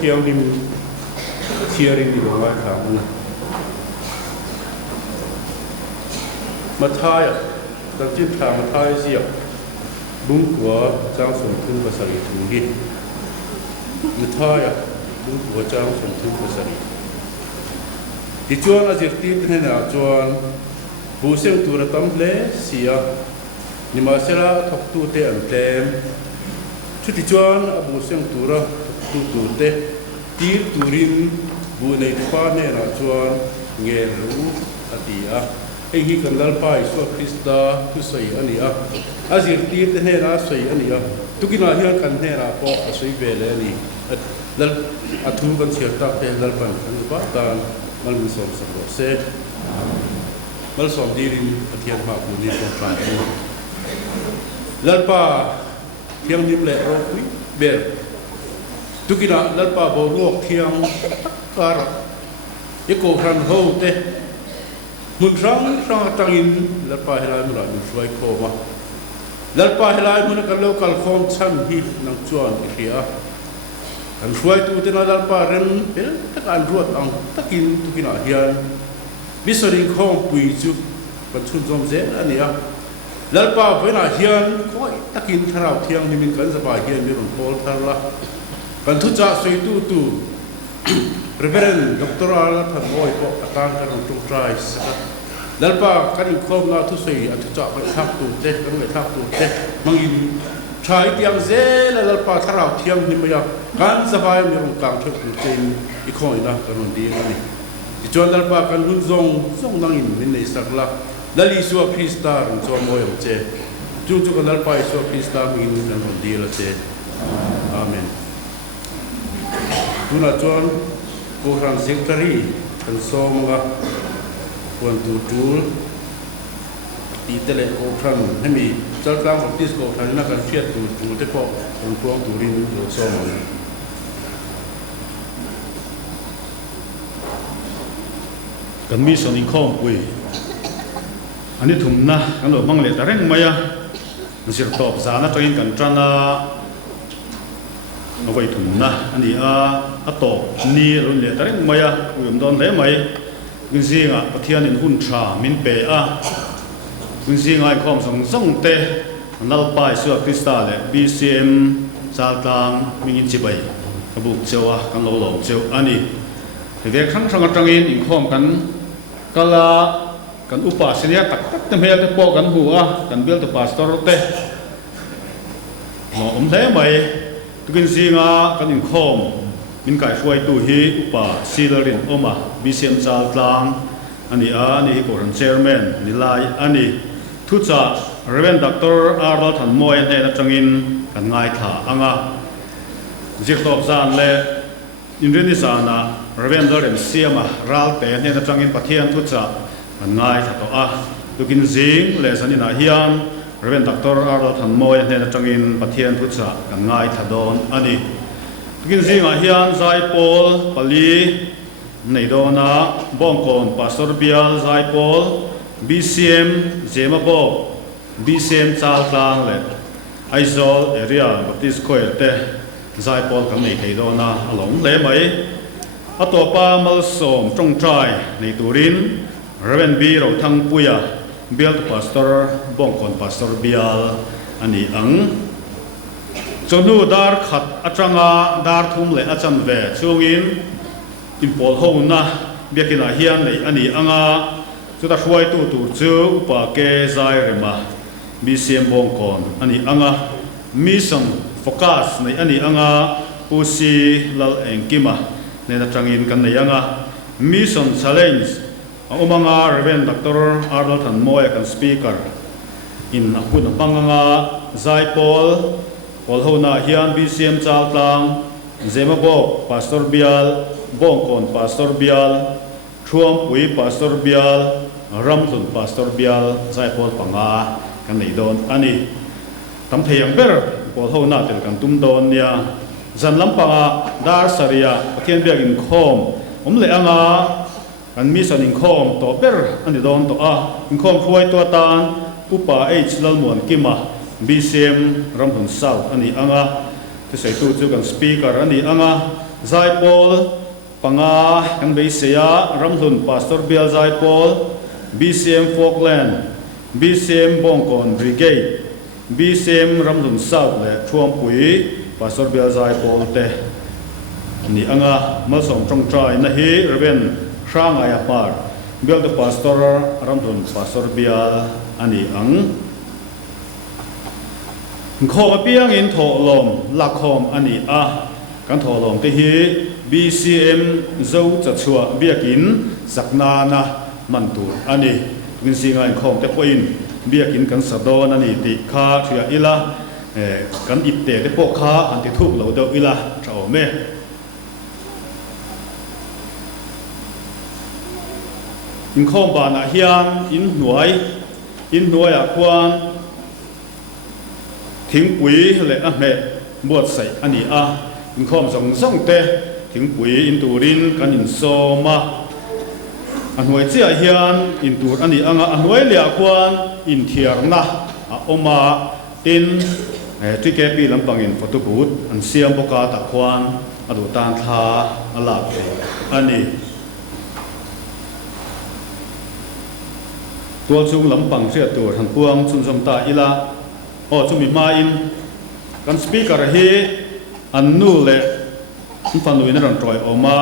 thiang nim thiaring ni lo mai kham Mathaya dan chin tha Mathaya sia bung của trang sum thun ba sari thung hi Mathaya bung của trang sum thun ba sari ti chuan a zir ti na chuan bu seng tur tam hle sia ni ma sera thok tu te an tlem chu ti chuan a bu seng tura tu te ti turin bu nei pa ne na chuan nge ru atia ei hi kan lal pai so Krista tu sei ania azir ti te ne na sei ania tukina hian kan ne ra po a sei vele ni lal athu kan sia ta te lal pan kan ba tan mal mi som sa se mal som dirin athian ma bu ni ko trai lal pa thiang nim le ro ui ber tukina lal pa bo ruok thiang kar eko ran ho te mun rang tangin lal pa helai mun la suai ko ma lal pa helai mun ka local khom chan hi nang chuan khia kan suai tu te na lal pa ren pel tak an ruat ang takin tukina hian bisoring khom pui chu kan chun jom je ania lal pa voina hian khoi takin tharau thiang himin kan zaba hian mi ron pol tharla kan thu cha soi tu Reverend Dr. Ala Thanoi po atan kan tung try lal pa kan khom na thu sei athu cha kan thak tu te kan ngai thak tu te mangin try tiang ze lal pa tharau thiang ni maya kan zaba mi ron kang thuk tu chen I khoi na kan di ani I chuan lal pa kan hun zong nangin min nei sakla lali suwa Krista ron cho moyom che chu kan lal pa suwa Krista min kan di la che amen tuna chuan ko ran secretary kan somga kon tu ti tele ko ran hemi chal tang of this ko ran na kan fiat tu te ko kon tuang turin lo som kan mi son in khom pui ani thum na kan lo mang le ta reng maya sir top za na toin kan trana no vai thum na ani a to ni ron le ta reng maya uyum don le mai gun zinga pathian in hun tha min pe a gun zinga I khom song song te nal pai su Krista le BCM saltang mingin chibai abuk chewa kan lo lo cheu ani ve khang thang in khom kan kala kan upa sinia tak te mel te po kan hua kan bel te pastor te mo le mai tukin zinga kan in khom min kai fuai tu hi upa silarin oma BCM saltang ani ani ko ran chairman ni lai ani thu cha Reverend Dr. Arnold Thanmoi ne na changin kan ngai tha anga jiktop zan le inreni sana Reverend Dorem Siama ral te ne na changin pathian thu cha kan ngai tha to a tukin zing le sanina hian Reverend Dr. Arnold Thanmoi ne na changin pathian thu cha kan ngai tha don ani tukin zinga hian zai Paul pali nei dona bongkon Pastor Bial zai Paul BCM Zemabo BCM Chaltang le Aizol area Baptist Choir te zai Paul kan nei thei dona along le mai atopa malsom trong trai nei turin Reverend B ro thang puya Bial Pastor bongkon Pastor Bial ani ang chonu dar khat atanga dar thum le acham ve chungin impol ho na biakina hian nei ani anga chuta hruai tu chu upa ke zai rema BCM bongkon ani anga mission focus nei ani anga usi lal engkima ne na tangin kan nei anga mission challenge umanga Reverend Dr. Arnold Thanmoi kan speaker in apun panganga zai Paul Polhona hian BCM Chaltang Zemabo Pastor Bial Bongkon Pastor Bial Thuam Pui Pastor Bial Ramthun Pastor Bial zai Paul panga kan nei don ani tam theyang ber Polhona tel kan tum don nia zan lampanga dar saria pathian biak in khom le anga kan mission in khom to ber ani don to a in khom khuai to tan upa h lalmon kima BCM Ramthun South ani anga te sei tu chu kan speaker ani anga Zai Paul Panga kan Beisea Ramhlun Pastor Bial Zai Paul BCM Falkland BCM Bongkon Brigade BCM Ramhlun South le Chuam Pui Pastor Bial Zai Paul te ni anga malsom trong trai na hi reven rang aya par Bial the Pastor Ramhlun Pastor Bial ani ang khom piang in tho lom lakhom ani a kan tho lom te hi BCM zo chachua biakin sakna na mantu ani ngin singa in khom te poin biakin kan sadon ani ti kha thia ila kan ipte te po kha anti thuk lo do ila thaw me in khom ba na hian in hnuai a kwan thing pui le a me buat sai ani a in khom zong te thing pui in turin kan in soma anhuai chia hian in tur ani anga anhuai le kwan in thiar na a oma tin TKP lampangin photo booth an siam boka ta kwan adu tan tha ala ani tua chung lampang sia tur han puang chun som ta ila o chumi ma in kan speaker hi an nu le fan luin ran troi oma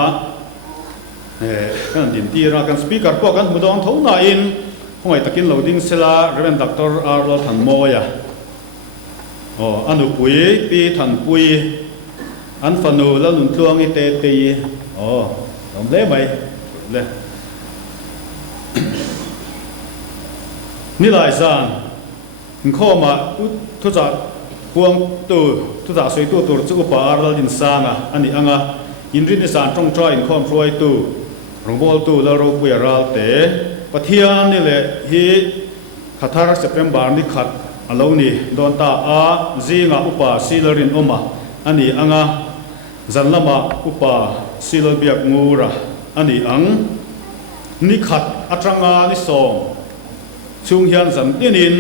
kan din tira kan speaker po kan mudong thona in hoi takin loading sela Reverend Dr. Arlo Than Moya o anu pui pi than pui an fanu la nun tluang i te te o om le mai le ni lai san khoma thu cha puang tu thu cha soi tu tur chu pa Arlo din sanga ani anga in rin san trong try in khom roi tu Rongbol tu la ro puya ral te pathian ni le hi khathar September ni khat alo ni don ta a zinga upa silarin oma ani anga zanlama upa silal biak ngura ani ang ni khat atranga ni som chung hian zan tinin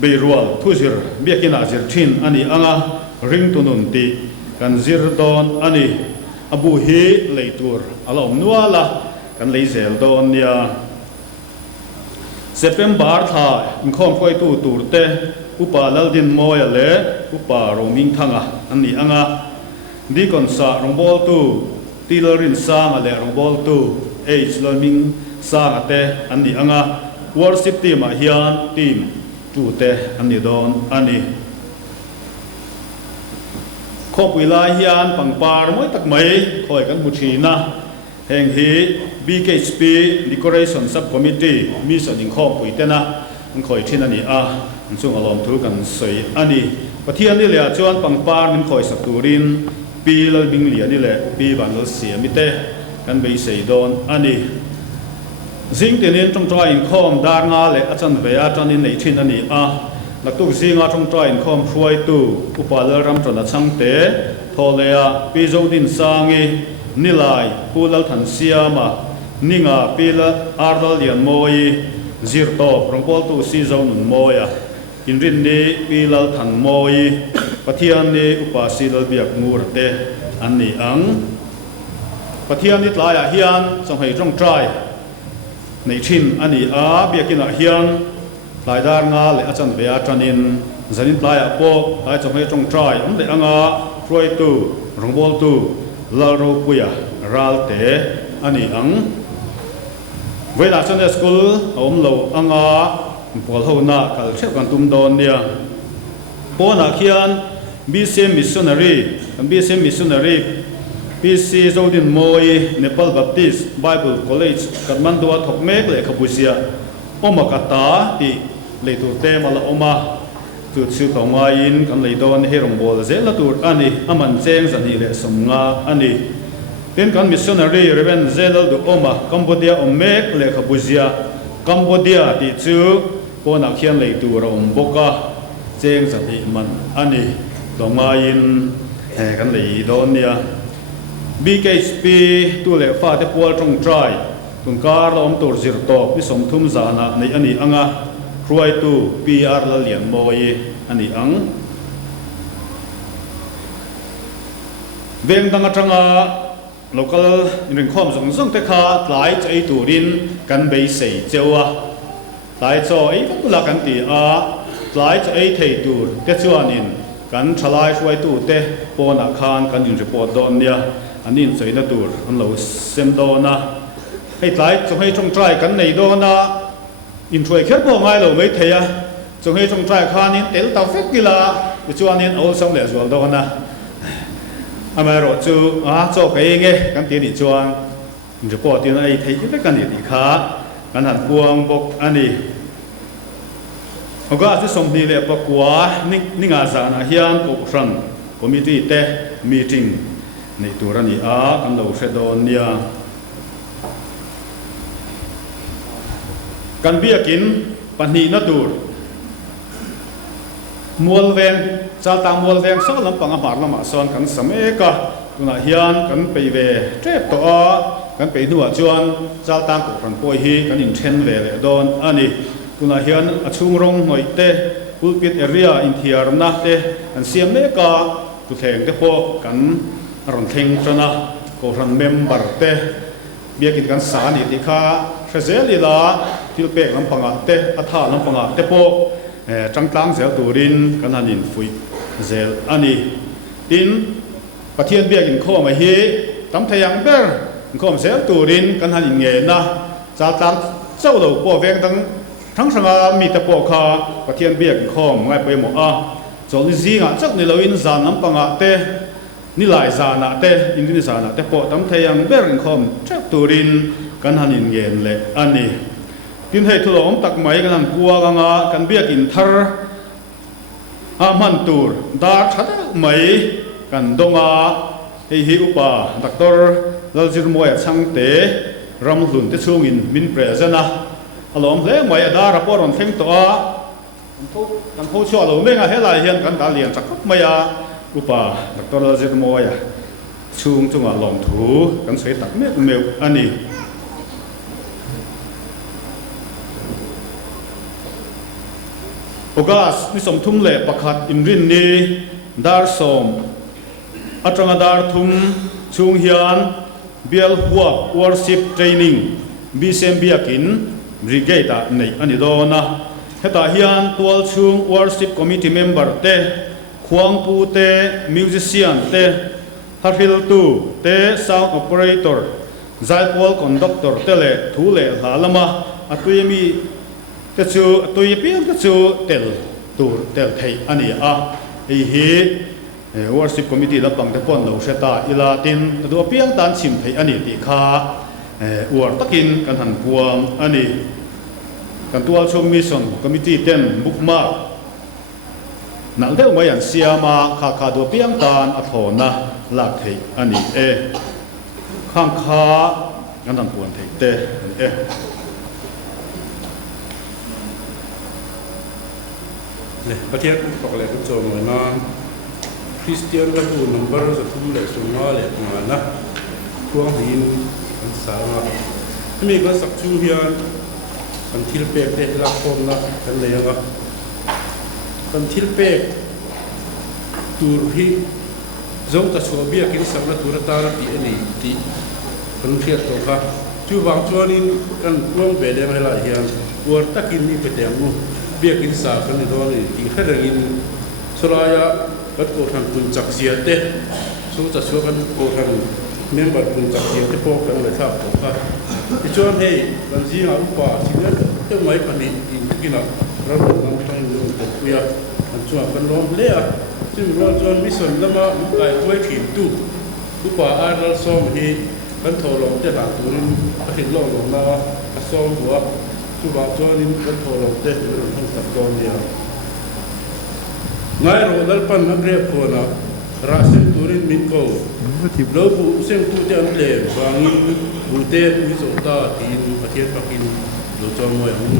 beirwal thuzir biakina zir thin ani anga ring tunun ti kan zir don ani abu hi leitur alom nuala kan leizel don nia September tha inkhom khoi tu turte upa laldin moya le upa roming thanga ani anga di kon sa rongbol tu tilerin sang ale rongbol tu age learning sang ate ani anga worship team a hian team tu te ani don ani khop wilai hian pangpar moi tak mai khoi kan buthina heng hi BKHP decoration subcommittee mission in khop puitena an khoi thin ani a an chung alom thu kan soi ani pathian ni le chuan pangpar min khoi sakurin pi lal bing li ani le pi ban lo siam ite kan bei sei don ani zing tenin trong trai in khom dar nga le achan ve a tan in nei thin ani a laktuk zinga trong trai in khom khruai tu upalal ram tron a changte tholea pi zodin sangi nilai pulal than siama ninga pila ardal lian moi zirto rongpol tu si zonun moya inrin ni pilal than moi pathian ni upasilal biak ngurte anni ang pathian ni tlaya hian songhei trong trai nei thin ani a biakina hian lai dar nga le achan ve a tranin zanin tlaya po lai songhei trong trai le anga roi tu rongbol tu laro puya ralte ani ang vela Sunday school om lo anga pol ho na kal thep kan tum don nia pona khian BCM missionary PC Zodin Moi Nepal Baptist Bible College Kathmandu thokmek le khabusia oma kata ti leitu te mala oma tu chu kawnga in kan leidon herong bol zela tur ani aman cheng zani le somnga ani ten kan missionary reven zelal du oma Cambodia omek le khabuzia Cambodia ti chu pona khian leitu rom boka cheng zani man ani kawnga in kan leidon nia BKHP tu le fa te pol trong try tun kar lom tur zir to pi som thum zana nei ani anga ruai tu PR la lian moi ani ang veng dang atanga local in ring khom zong zong te kha tlai chei turin kan bei sei chewa tlai cho ei vula kan ti a tlai chei thei tur te chuanin kan thalai hruai tu te pona khan kan in report don nia anin cheina tur an lo sem dona hei tlai chung hei chung trai kan nei dona in throi kher po ngai lo mai theia chung hei chung trai khan in tel tau fek kila chuanin ol som le zual dona amai ro chu cho cái nge kan ti ni chuan report tin ai thei ke kan ni kha kan han puang bok ani oga chu som ni le pakwa ninga za na hian ko ran committee te meeting nei turani a kan lo sedon nia kan biakin pani na tur mual ven chal tang mual ven so lam panga mar lama son kan same ka tuna hian kan pe ve trep to a kan pe nuwa chuan chal tang ko ran poi hi kan in then ve le don ani tuna hian achung rong hoi te pulpit area in thiar na te an siam me ka tu theng te po kan ron theng trana ko ran member te biakin kan sa ni ti kha hrezel ila tilpek lam panga te atha lam panga te po trăng tlang zel turin kan hanin fui zel ani tin pathian biak in kho ma hi tam thayang ber khom zel turin kan hanin nge na cha tlang chau lo po veng thang sanga mi ta po kha pathian biak in khom ngai pe mo a chol zi nga chak ni lo in zan nam panga te ni lai za na te in ni za na te po tam thayang ber in khom chak turin kan hanin ngen le ani tin hei thu lom tak mai kan kuwa ganga kan biak in thar man tur dar thada mai kan donga hei hi upa doctor laljir moya changte ramlun te chungin min presena alom hle mai ada rapor on theng to a kan pho chwa lo menga helai hian kan da lian chak maya upa doctor laljir moya chunga lom thu kan sei tak me meu ani Ogas ni som thum le pakhat inrin ni dar som atanga dar thum chung hian bial huwa worship training BCM biakin brigade nei ani dona heta hian tual chung worship committee member te khuang pu te musician te harhil tu te sound operator zaipol conductor te le thu le hlalama atuyemi te chu tui piang te chu tel tur tel thei ani a hi worship committee la pang te pon lo seta ila tin do piang tan chim thei ani ti kha war takin kan han puang ani kan tual chom mission committee ten bookmark nal deuh mai an siama kha do piang tan a thona lak thei ani khang kha kan han puan thei teประเทศตกเลยก็จมเลยนะคริสเตียนก็ดูนัมเบอร์จะทุ่มเลยส่งมาเลยมานะพวกหินอันสามารถมีก็สักชูเฮียนอันทิลเปกเด็กรักคนนะกันเลยนะอันทิลเปกตูร์ฮีจงตัดชัวเบียกินสักละตูร์ตาละตีอันนี้ตีคนเทียบตัวค่ะจู่บางช่วงนี้กันร่วงเบดเดมให้ละเฮียนวัวตะกินนี่ไปแต่งนู้เบียกินสากันในตอนนี้ที่แค่เรื่องสลายบัดโกทันปุ่นจักเสียเต้สู้จะช่วยกันโกทันเมื่อบัดปุ่นจักเสียเต้พวกกันเลยครับผมค่ะที่ชวนให้บางทีเราป่าสิ่งนั้นเต้ไม่ปนิอินกินอ่ะเราต้องทำให้รู้ตัวเบียมันชวนกันล้มเละซึ่งเราชวนมิสนแล้วมาไก่ไว้ขีดตู้ผู้ป่าอาเราซ้อมให้กันโทรลงจะหลังตัวนี้ก็เห็นลงมาซ้อมหัวจู่บางช่วงนี้กันโทรลงเต้เรื่องทั้งสับซ้อนเนี่ยง่ายเราดัลปันนักเรียนคนน่ะรักเส้นตุรินมินโก้เราผู้เส้นตุเตียนเล่บางผู้เต้ผู้สตาทีนประเทศปักกิ่งเราจอมวยหุ่น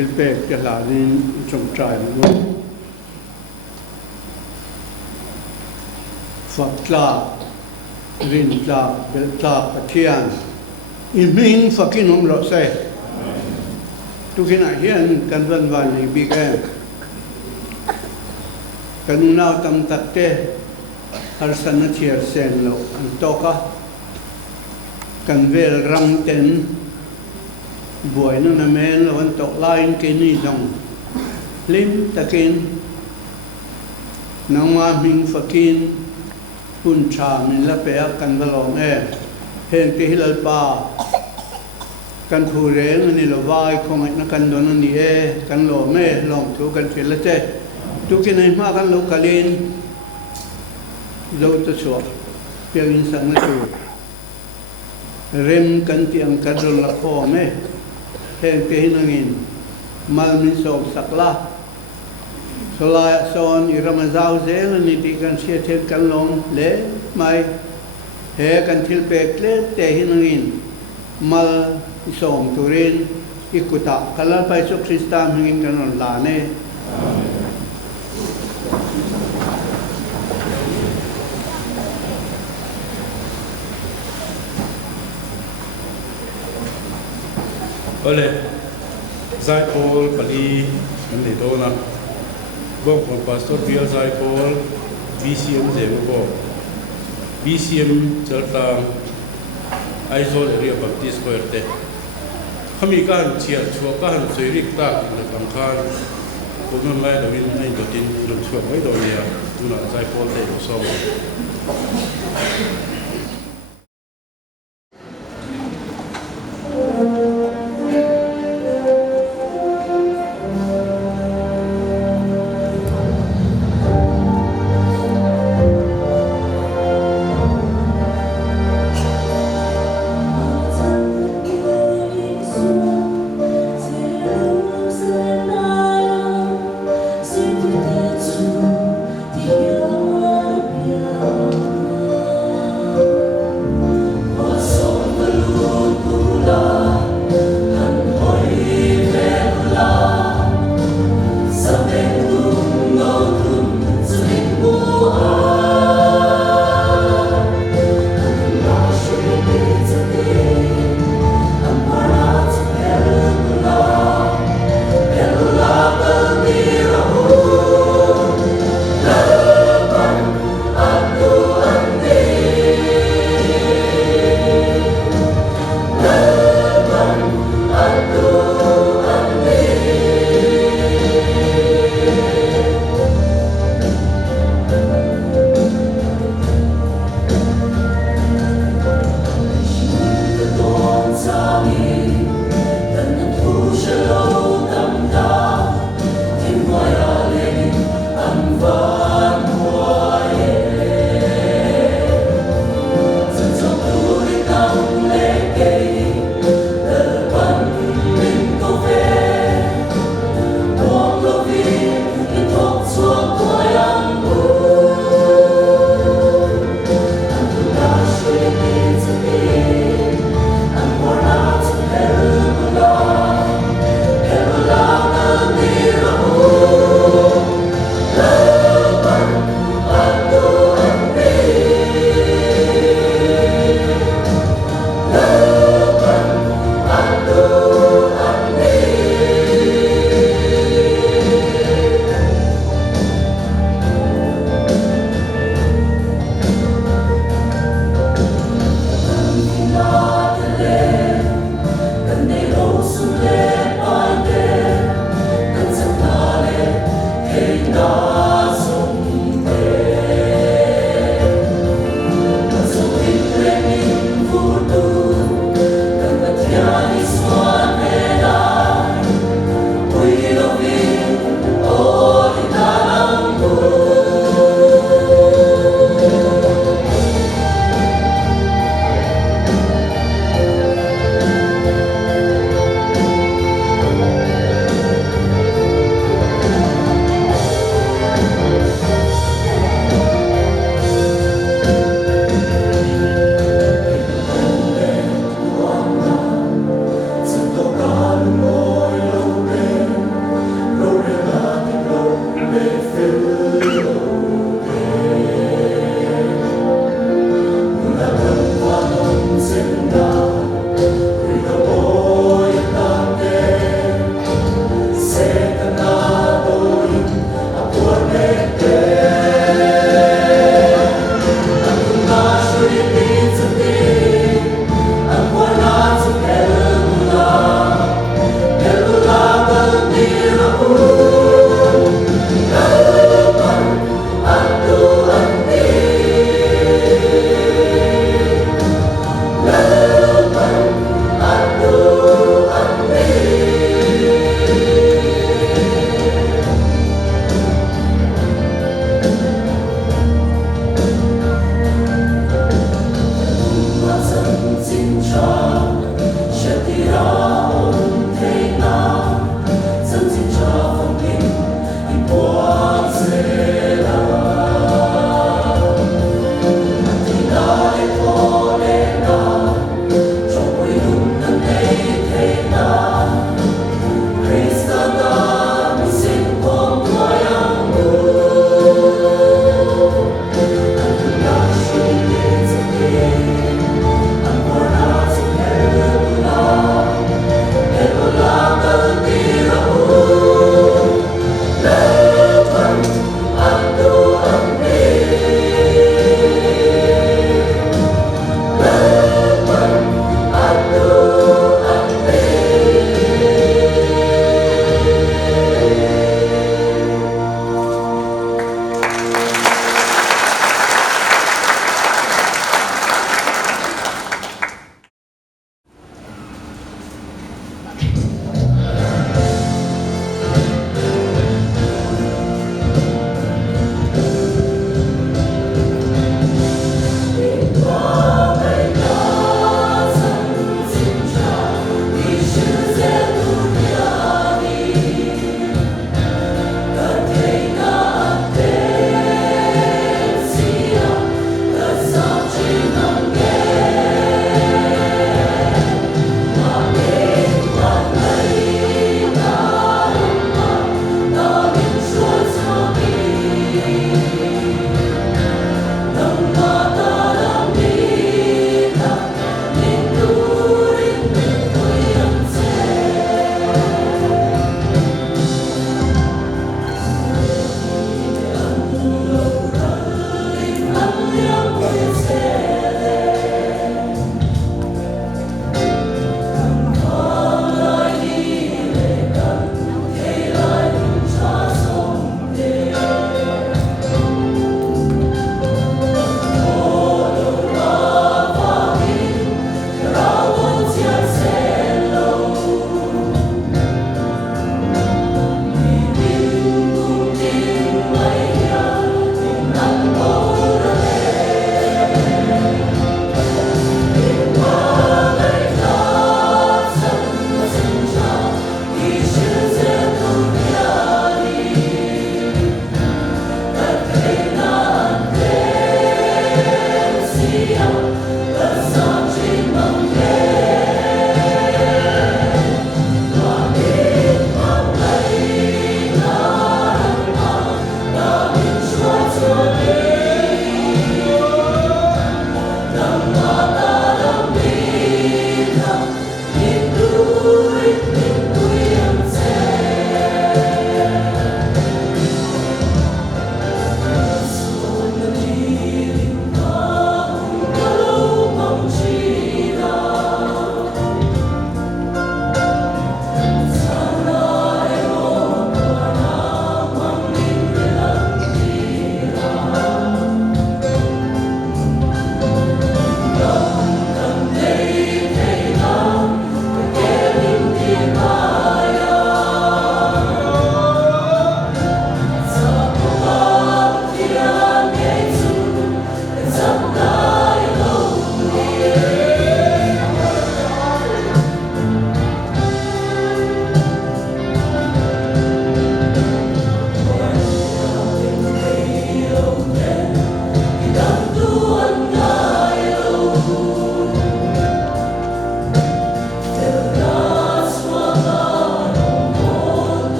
til pek te la din trong trai lo phật la rin la bel la pathian in minh fakin hom lo sai tu kina hian kan van ni bi ka kan nau tam tak te har san thiar sen lo an to ka kan vel ram ten buổi nó nằm men là vẫn tộc lai cái này dòng lim takin nang ma minh fakin pun cha min la pe kan balong hen ke hilal pa kan thu reng ni lo vai khong na kan don ni kan lo me long thu kan phil la che tu ke nei ma kan lo kalin lo to so pe in sang na tu rem kan tiang kan lo la kho me hen ke hinangin mal min so sakla solai son i ramazau zel ni ti kan sia the kan long le mai he kan thil pek le te hinangin mal som turin ikuta kala pai su krista hingin kan la ne ole zai Paul pali an le do na bong kon pastor bial zai Paul BCM zemu ko BCM chalta aizol area baptist ko erte khami kan chia chua kan soirik ta na tam khan ko non lai do in ai do tin lo chua mai do ya tu na zai Paul te so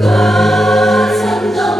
Something to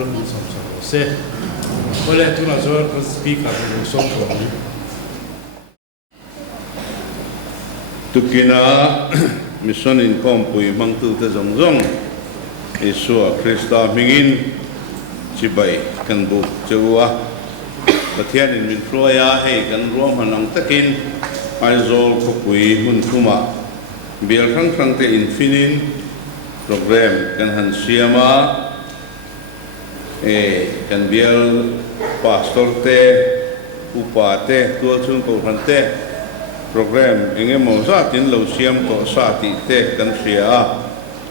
bol ni som se ole tu na zor ko speaker ko som ko tukina mission in kompui mangtu te zong zong Isua Krista mingin cibai kan bu cewa pathian in min floya hei kan rom hanang takin aizol ko pui mun kuma bial khang khang te infinin program kan han siama kan bial pastor te upa te tua chung ko han te program enge mo sa tin lo siam ko sa ti te kan sia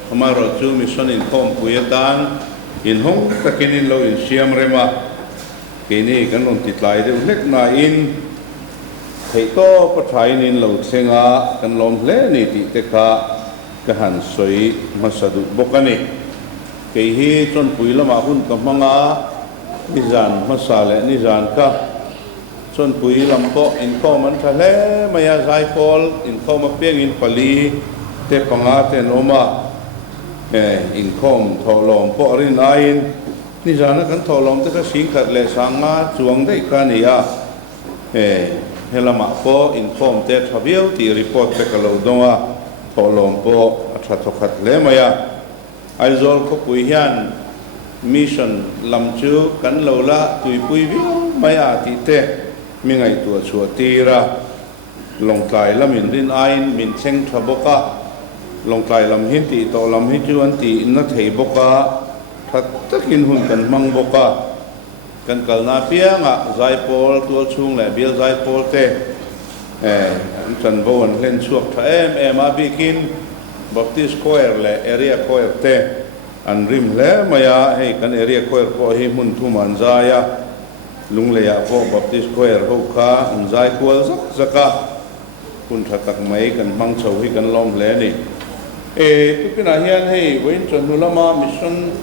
amaro chu mission in kom puyetan in hong takinin lo in siam rema kini kan on titlai de lek na in thei to pathai nin lo thenga kan lom hle ni ti te kha ka han soi masadu bokani ke hi chon puilama hun ka manga nizan masale nizan ka chon puilam ko in ko man thale maya zai pol in ko ma peng in pali te panga te noma in kom tholom po rin ain ni jana kan tholom te ka sing khat le sanga chuang dei ka ni ya helama po in kom te thabiau ti report te ka lo donga tholom po atha thokhat le maya aizol ko pui hian mission lam chu kan lo la tui pui vi maya ti te mi ngai tu chu tira long tlai lamin rin ain min cheng thaboka long tlai lam hin ti to lam hi chu an ti na thei boka that takin hun kan mang boka kan kalna pianga zaipol tu chung le bil zaipol te an chan bon len chuak tha em a bikin baptist choir le area choir te an rim le maya hei kan area choir ko hi mun thu man zaya lung le ya ko baptist choir ho kha an zai kwal zak zaka kun tha tak mai kan mang chho hi kan lom le ni tukina hian hei wein chon nulama mission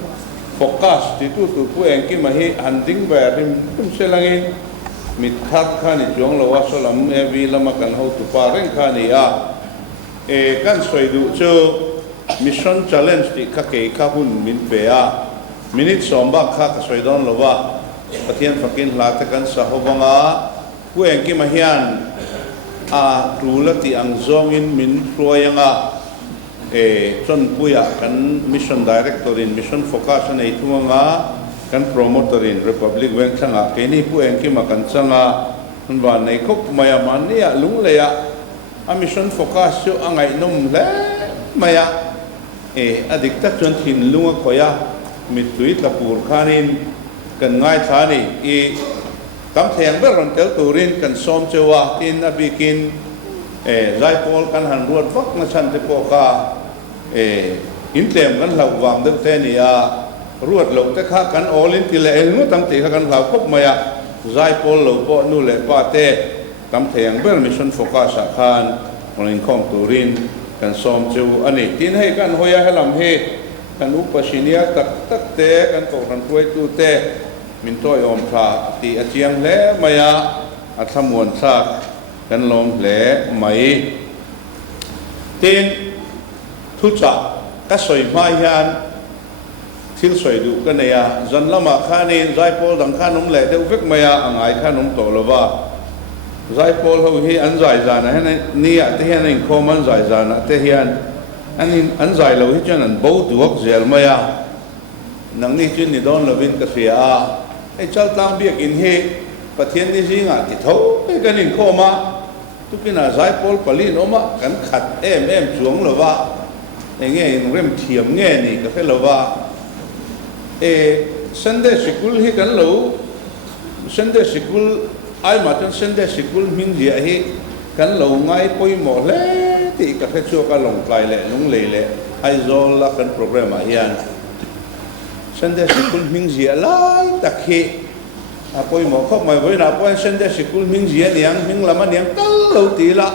focus ti tu pu eng ki ma hi handing ba rim tum selangin mit khat khani jong lo wa solam vi lama kan ho tu pa reng khani a kan soi du chu mission challenge ti kha ke kha hun min pe a minute somba kha ka soi don lo wa pathian fakin la ta kan sa ho banga pu eng ki ma hian a tu la ti ang zong in min hruayanga chon puya kan mission director in mission focus nei thunga kan promoter in republic bank changa ke ni pu eng ki ma kan changa hun ba nei khop maya man ni a lung le ya a mission focus chu angai nom le maya adik ta chon thin lunga khoya mit tui la pur khanin kan ngai thani tam theng ber ron tel turin kan som chewa tin abikin zai pol kan han ruat vak na chan te po ka in tem kan lau wang de te ni a ruat lo te kha kan all in ti le nu tam te kha kan lau khop maya zai pol lo po nu le pa te tam theng ber mission focus a khan ron khom turin kan som chu ani tin hei kan hoya helam he kan upasinia tak tak te kan ko ran puai tu te min toy om tha ti achiang le maya athamuan sa kan lom le mai tin thu cha ka soi mai hian thil soi du ka neya zan lama khani zaipol dang khanum le de vek maya angai khanum to lova zaipol ho hi an zai zana he ni a te hian in khoman zai zana te hian an zai lo hi chan an bo duak zel maya nang ni chin ni don lovin ka sia e chal tang biak in he pathian ni zinga ti tho e kan in khoma tukina zaipol palin oma kan khat em chuang lova nge in rem thiam nge ni ka fe lova sunday school hi kan lo sunday school ai ma tan sunday school min dia hi kan lo ngai poi mo le ti ka fe chu ka long tlai le lung le le ai zol la kan program a hian sunday school min dia lai tak hi apoi mo khop mai voi na poi sunday school min dia niang min lama niang tal lo ti la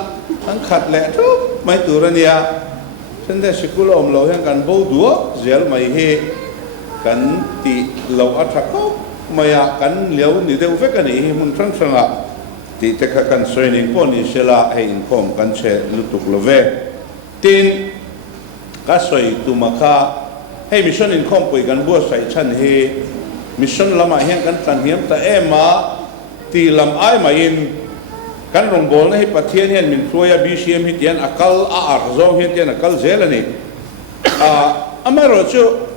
an khat le thu mai turania sunday school om lo hian kan bo duo zel mai he kan ti lo athako maya kan leo ni deu ve kan ni mun sang sanga ti te kha kan training ko ni sela he in kom kan che lutuk love tin ka soi tu makha he mission in kom pui kan bo sai chan he mission lama hian kan tan hiam ta ema ti lam ai ma in kan rong bol na hi pathian hian min throya BCM hi tian akal a ar zong hian tian akal zelani amaro chu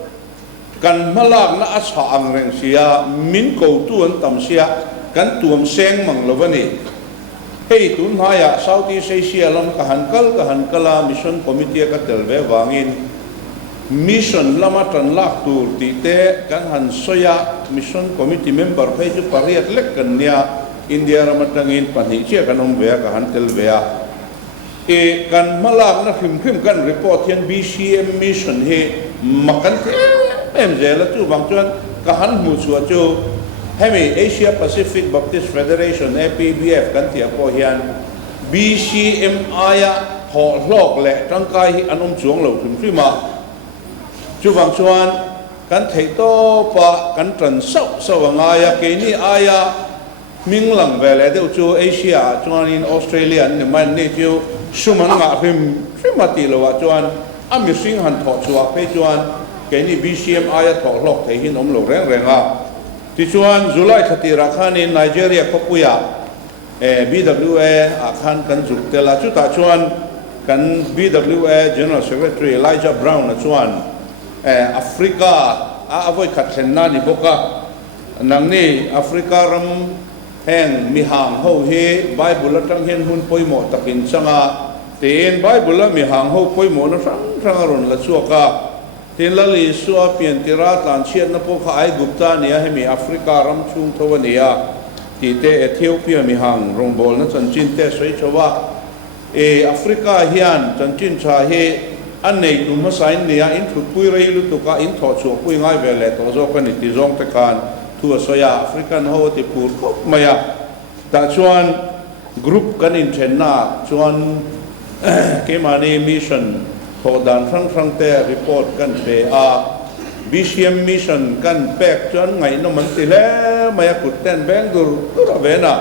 kan malak na acha ang reng sia min ko tuan tam sia kan tuam seng mang lovani hei tun haya Southeast Asia lam ka hankala mission committee ka telve wangin mission lama tan lak tur ti te kan han soya mission committee member phei chu pariat lek kan nia India ramatangin pani chia kan om vea ka han tel vea e kan malak na khim kan report hian BCM mission he makan te em zela chu bang chuan ka han mu chu chu hemi Asia Pacific Baptist Federation APBF kan tia po hian BCM aya ho hlok le tangkai hi anom chuang lo khim ma chu bang chuan kan thei to pa kan tran so aya ke ni aya ming lang vele deuh chu Asia chuan in Australia ni man ni chu suman nga him mati lo wa chuan ami sing han tho chuwa pe chuan ke ni BCM aya tho hlok thei hin om lo reng renga ti chuan July 30 rakhan in Nigeria kopuya BWA akhan kan juk tela chu ta chuan kan BWA General Secretary Elijah Brown na chuan Africa avoi khathen na ni boka nang ni Africa ram heng mi hang ho he Bible atang hen hun poimo takin changa ten Bible mi hang ho poimo na sang ron la chuaka ten la li suwa pian tira tan chiat na po kha ai gupta nia he mi Africa ram chung thawania ti te Ethiopia mi hang rong bol na chan chin te soi chowa Africa hian chan chin cha he an nei tu ma sain nia in thu pui rei lu tu ka in tho chu pui ngai vele to zo kan ti zong te kan tu soya African ho ti pur ko maya ta chuan group kan in thenna chuan ke mani mission ho dan frang te report kan pe BCM mission kan pek chuan ngai no man ti le maya kut ten beng dur ra vena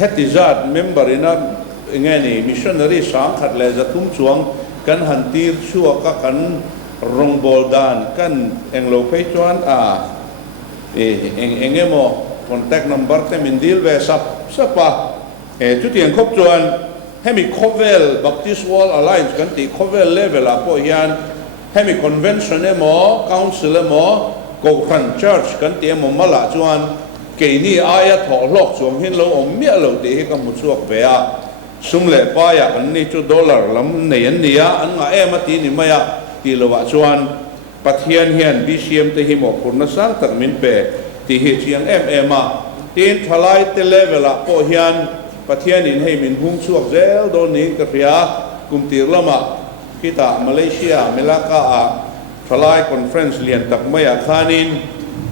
hetizat member ina ngani missionary sang khat le za thum chuang kan hantir chua ka kan rong bol dan kan englo pe chuan engemo contact number te min dil ve sapa chu tiang khop chuan hemi Kovel Baptist World Alliance kan ti Kovel level a po hian hemi convention emo council emo ko khan church kan ti emo mala chuan ke ni aya tho lok chuang hin lo om mia lo ti ka mu chuak ve a sumle pa ya kan ni chu dollar lam nei an nia an nga em ti ni maya ti lo wa chuan pathian hian BCM te hi mo purna sang tak min pe ti hi chiang em a tin thalai te level a po hian pathian in hei min hung chuak zel do ni ka ria kum tir lama kita Malaysia Melaka a thalai conference lian tak maya khanin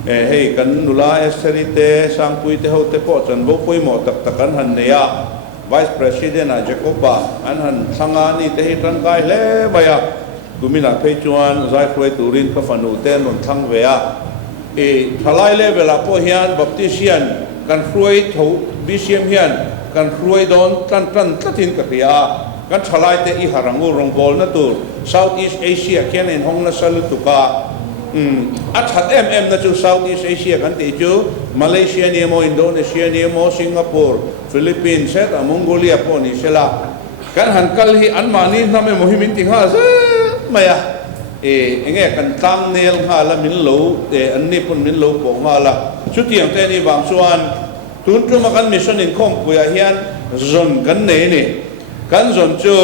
hei kan nula esterite sangpui te ho te po chan bo pui mo tak takan han neya Vice President Jacoba an han sanga ni te hi tangkai le maya kumina pe chuan zai khoi turin ka fanu te non thang vea thalai level a po hian baptisian kan khruai tho BCM hian kan khruai don tan tlatin ka ria kan thalai te I harangu rong bol na tur Southeast Asia kian en hong na salu tuka at na chu Southeast Asia kan ti chu Malaysia ni mo Indonesia ni mo Singapore Philippines set Mongolia po ni sila kan hankal hi an mani na me mohimin tinga maya enge kan tang nel nga la min lo an ni pun min lo po nga la chu tiang te ni bang chuan tun tu makan mission in khom puya hian zon kan ne ni kan zon chu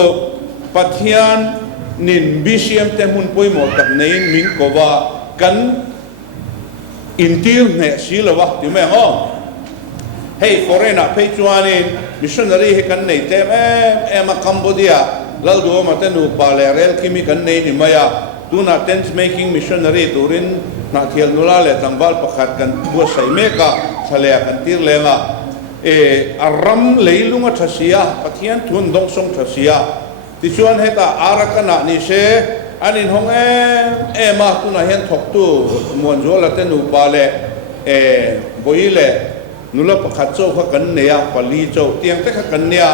pathian nin BCM te hun poi mo tak nei min ko wa kan intil ne silawa ti me ho hey foreigner pe chuanin missionary he kan nei te em Cambodia lal do ma te nu pa le rel kimi kan nei ni maya tuna tent making missionary turin na thial nula le tangbal pakhat kan bu sai meka thale kan tir lenga aram leilunga thasia pathian thun dong song thasia ti chuan heta arakana ni se anin hong ma tuna hen thok tu mon zo la te nu pa le boile nula pakhat chau kha kan neya pali chau tiang te kha kan neya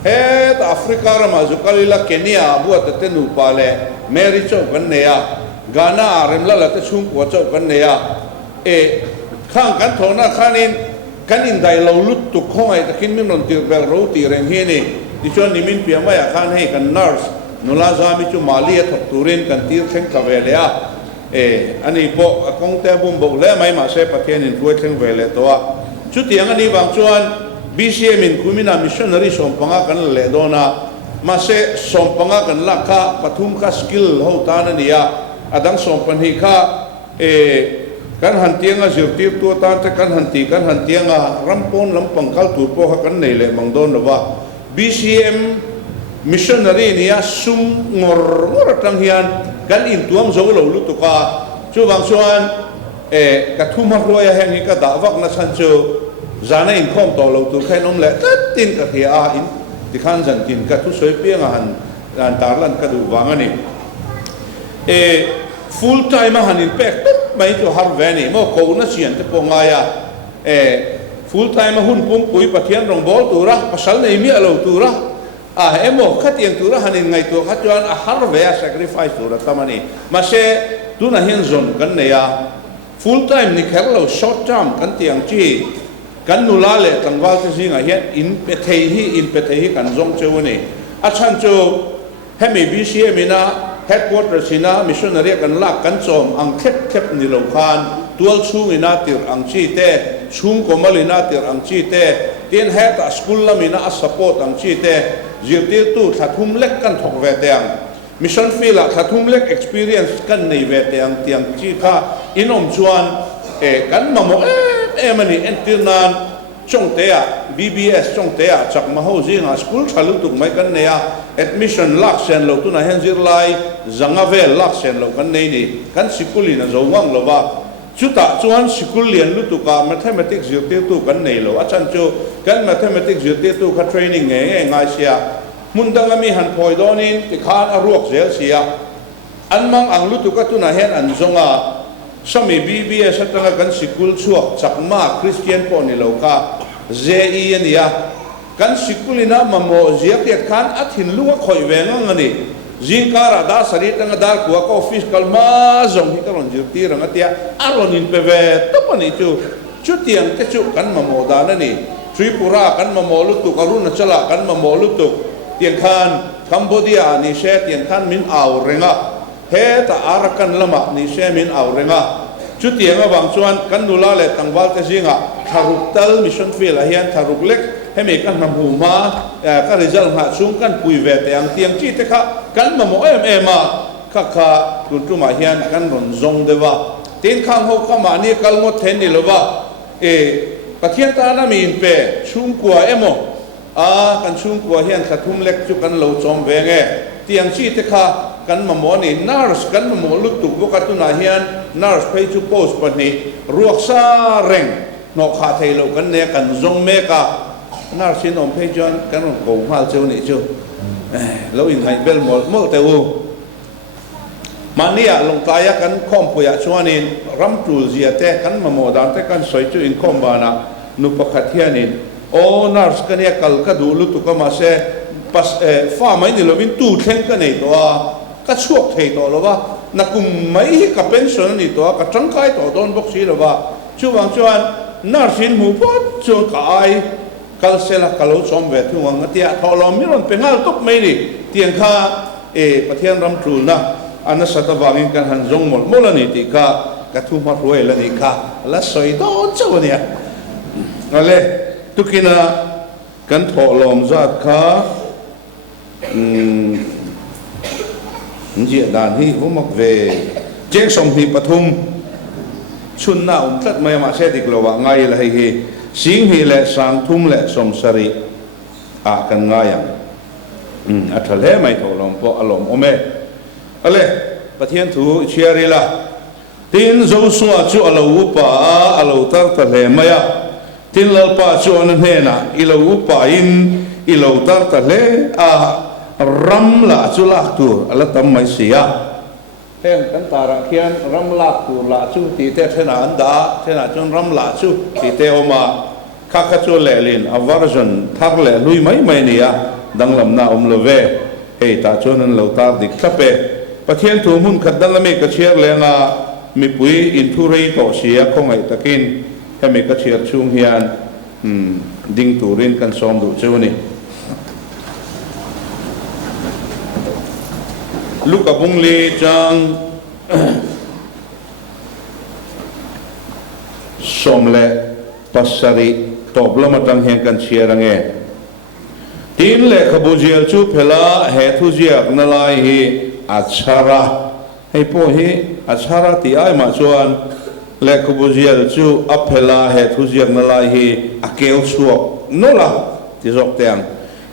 he ta Africa rama zukalila Kenya buat te nu pa le Mary chau kan neya Ghana remla la te chung ko chau kan neya ข้างกันโถนะข้านินกันอินได้เราลุดตุกห้องไอ้ตะกินมินนตีเบลรู้ตีเรงเฮนี่ดิฉันนิมินเปียงว่าอยากข้านให้กันนัร์สนุลาซามิจูมาเลียถกตูรินกันตีเข่งกาเวเลียอันนี้พวกกงเตบุมบอกแล้วไม่มาเสพประเทศนินช่วยเข่งเวเลียตัวชุดที่อันนี้บางส่วน BCM มินคุมินามิชชันนารีส่งปังกันเลโดนามาเสส่งปังกันลักข้าปฐุมข้าสกิลหูตานันนี่อดังส่งปัญหาข้ากันหันเตียงอ่ะเสียตีตัวตาแต่กันหันตีกันหันเตียงอ่ะรำปนลำปังคัลตูโปหักันในเลยมังโดนหรือว่า BCM missionary เนี่ยซุ่มงอตั้งเฮียนกันอินตัวมโจโลลุตุกาช่วงบางส่วนกระทุ่มหัวแห่งนี้ก็ด่าวักนัชันโจจานอินคอมต่อเราตัวแค่นมเละตัดตินกับเฮียอินที่ขันจันตินกับทุสวยเปียงหันตาลันกระดูวางอันนี้full time หันอินเป็กไม่ตัวฮาร์เวนี่โมโกนัสเซียนที่ปงไงfull time หุ่นปุ่มปุยปะเทียนรองบอลตัวละภาษาในมีอะไรตัวละโมขัดยังตัวละหันอินไงตัวขัดจวนฮาร์เวย์ sacrifice ตัวละทำมันนี่มาเสตัวน่ะเห็นซอนกันเนี่ย full time นี่แค่เรา short term กันเตียงจีกันนุลาเลตั้งว่าจะสิ่งอะไรอินเปเทฮีกันจงเจ้านี่อาจารย์โจให้มี BCM มีนะ headquarters สินะ missionary กันลักกันจอมอังเข็บนิลงคานตัวชุ่งอินาติร์อังชีเตชุ่งกอมลินาติร์อังชีเตเตียนเฮตสกุลละมินะ support อังชีเตจิตติตู้ถัดทุ่มเล็กกันถกเวทียง mission field ถัดทุ่มเล็ก experience กันในเวทียงเตียงชีข้าอินอมชวนกันมาโมมันนี่เอ็นติร์นานจงเตีย BBS จงเตียจากมหาวิทยาลัยสกุลทะลุตุกไม่กันเนี่ย admission ลักเซนเราตุน่าเห็นจิรไลจังเวลลักเซนเรากันเนี่ยนี่กันสกุลินะจงวังเราว่าชุดตาชวนสกุลเรียนลุตุกา mathematics จิตติตุกันเนี่ยเราอาจารย์โจกัน mathematics จิตติตุกัน training ง่ายเสียมุนดังมีหันพอยดอนินที่ขานอรวกเสียอันมังอังลุตุกตุน่าเห็นอันจงสมัย BBS ตั้งกันสกุลชั่วจากมาคริสเตียนปอนิโลกาเจอีเนี่ยกันสกุลินะมาโมเจียกขันอัฐินลุงคอยเวงังนี่จิงการาดาสริตั้งดาร์กัวก็ฟิสคัลมาจงที่กำลังจิตตีรังเตียอารมณ์อินเปเวตุปนิจูจุดเตียงเตจุกันมาโมดานันนี่ทริปุระกันมาโมลุตุกอรุณชลากันมาโมลุตุเตียงขันคัมโบเดียนิเชเตียงขันมินอาวเรงะเฮตาอารักันละมานิเชมินอาวเรงะชุดเตียงบางส่วนกันดูแลเลยตั้งวัลเตจิงะทารุกเตลมิชชั่นฟิลเฮียนทารุกเล็กให้มีกันนำหูมาก็ริจัลหาชุ่มกันปุยเวทอย่างเตียงจีเตคะกันมาโมมาข้าคุณจุมาเฮียนกันรอนจงเดว่าตีนข้างหัวข้ามานี่กัลงดเทนนี่หรือว่าประเทศตานามีนเปชุ่มกว่าโมกันชุ่มกว่าเฮียนขัดทุ่มเล็กจุกันเราจอมเวงเตียงจีเตคะกันมาโมนี่นาร์สกันมาโมลุกตุกบุกตุนาเฮียนนาร์สไปจูโพสปนี่รวกซาเร่งนกขาเทโลกันเนี่ยกันจงเมกานาร์สินอมเพจอนกันโกงมาเจ้านี่จูเราอินไฮเบลหมดแต่วูมันเนี่ยลงตายกันคอมปุยชวนินรัมตูเจียเตกันมาโมดานเตกันสวยจูอินคอมบานะนุปขัดเฮียนินโอนาร์สกันเนี่ยกัลกดูลุตุกมาเซปัสฟ้าไม่นี่เราวินตูเทงกันในตัวก็ช่วงเทตัวเราว่านักกุมไม่กับเป็นส่วนนี้ตัวก็จังไกตัวโดนบกสีเราว่าช่วงชวนนาร์สินหูพอดชวนกายกัลเซลกัลสมเวทุวังเตียทอลมิรอนเป็นงานตุกไม่ดีเตียงข้าประเทศรำจูนะอันนั้นสัตว์บางกันหันจงหมดมูลนิธิข้ากระทุ่มมารวยแล้วนี่ข้าและสวยโดนเจ้าเนี่ยอะไรทุกินะกันทอลมจัดข้าเจียดานที่ผมบอกเวเจ๊สมหีปทุมชุนน่าตัดไม่มาเสด็จเราว่าไงล่ะเฮ้สิงหีและสังทุมและสมสรีกันง่ายอัฐเลไม่ถอลมพออารมณ์โอเมอะไรประเทศถูเชียรีละทินจูสัวจูอลาวปะอลาวตัดทะเลไม่อะทินลลปะจูอันเฮนะอิลาวปะอินอิลาวตัดทะเลรัมลาจุลักตัวอะไรทำไม่เสียเห็นกันตาระเขียนรัมลักตัวลาจูตีเตเทนันดาเทนัจนรัมลาจูตีเตอมาข้าขจูเลลินอวาร์จนทักเลลุยไม่เนี่ยดังลำนาลเวเฮตาจนนั้นเราตาดิกทับเปประเทศถูมุนขัดดังละเมกเชียร์เลง mi pui in thu rei to sia khongai takin hemi ka thiar chung hian ding turin kan som du chu ni Luka bungli chang somle pasari toblama tang hen kan chiarange tin le khabujial chu phela he thu jiak na lai hi achara hei po hi achara ti ai ma chuan le khabujial chu aphela he thu jiak na lai hi akeu chuak nola ti jok teng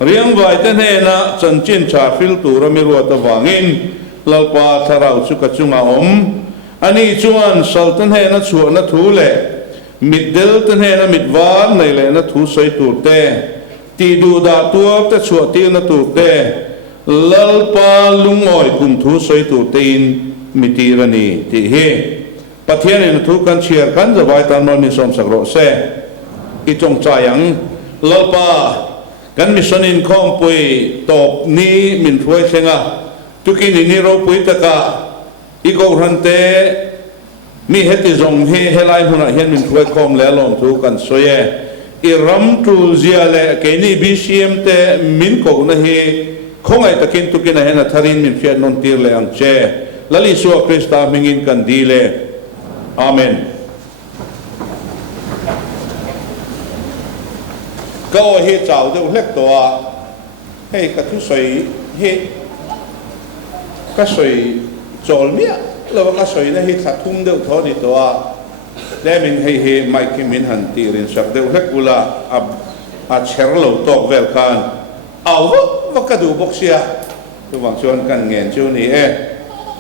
riang vai ten he na chan chin cha fil tu rami ro ta wangin lalpa tharau chu ka chunga om ani chuan sal ten he na chu na thu le middel ten he na midwan nei le na thu soi tur te ti du da tuak ta chu ti na tur te lalpa lungoi kum thu soi tur te in mitirani ti he pathian in thu kan chiar kan zawai tan mon ni som sakro se I chong chayang lalpa kan mission in khom pui top ni min phoi thenga tukin ni ro pui taka I go rante mi heti zong he helai huna hian min phoi khom le lom thu kan soye I ram tu zia le ke ni BCM te min ko na hi khongai takin tukin a hena tharin min fiat non tir le ang che lali so Krista mingin kan dile amenก็เฮเจ้าเดี๋ยวเล็กตัวให้กระทุ้ยเฮก็สวยโจลเมียแล้วก็สวยนะเฮสักทุ่มเดี๋ยวทอดีตัวแล้วมินให้เฮไม่คิดมินหันตีรินสักเดี๋ยวเล็กอุลาอาเชอร์โลตอกเวลกันเอาว่าก็ดูบกเสียตัวหวังชวนกันเงินช่วนี้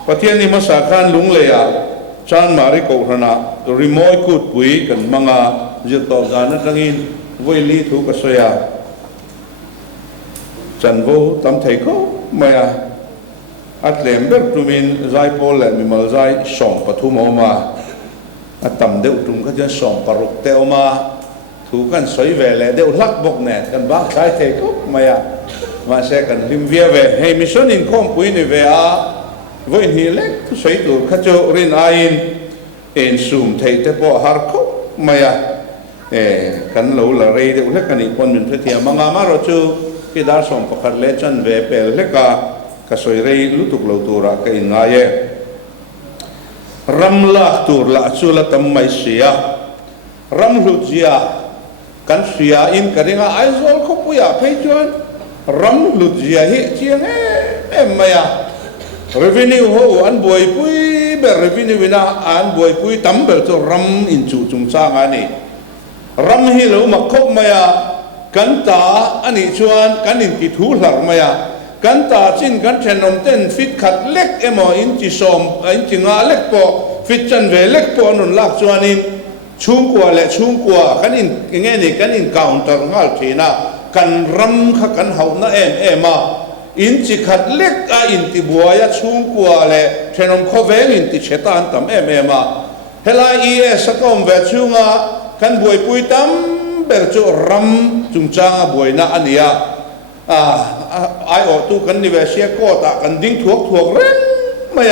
ประเทศนี้มาสักการลุงเลยจานมาริโกรณะรีโมยกุดปุยกันมังอาจะต่อการนั่นทั้งอินวิลีทุกสยาจันโวตำไทยเขาไม่อัดเลมเบอร์ตุมินใจโพลและมิมัลใจส่งปฐุมออกมาอัดตำเดียวตุ่มก็จะส่งปรุกเตอมาถูกกันสวยเวลเดียวลักบกแน่กันบ้าใจไทยเขาไม่มาเสกันริมเวียเวให้มิชนินคอมปุยในเวอาวันนี้เล็กสวยตัวขจรรินอายินเอ็นซูมไทยแต่พอฮาร์เขาไม่กันเราละเรย์เด็กเล็กกันอีกคนหนึ่งเทียมมังอามาเราจูพี่ดาส่งประกาศเล่จันเวเปลเล็กก็สวยเรย์ลุตุกเราตัวรักอินไงรำละตัวละจูละทำไม่เสียรำลุจียกันเสียอินกันยังไอ้โซลเขาปุยเพย์จวนรำลุจียเฮเจียงไม่revenue หัวอันบวยปุยเบอร์ revenue วินาอันบวยปุยตั้มเบอร์ตัวรำอินจูจุงจ้างอันนี้รำฮิโลมาคบมากันตาอันนี้ชวนกันอินติทูหลักมากันตาจินกันเชนนมเต้นฟิตขัดเล็กมอินจิสอมอินจิงาเล็กปอฟิตจันเวเล็กปอนุนลักชวนอินชุ่งกว่าและชุ่งกว่ากันอินยังไงนี่กันอินกาวน์ตร์งัลทีน่ะกันรำขักันเฮาน่ะมาอินจิขัดเล็กอินติบัวยชุ่งกว่าและเชนนมข้อเวงอินติเชตานตั้มมาเฮลายสกอมเวชุ่งกันบวยปุยตั้มเบอร์จูรำจุงจางบวยน่ะอันนี้ไอโอตูกันนิเวศเชียโกตากันดิ้งถ่วงเร่งไม่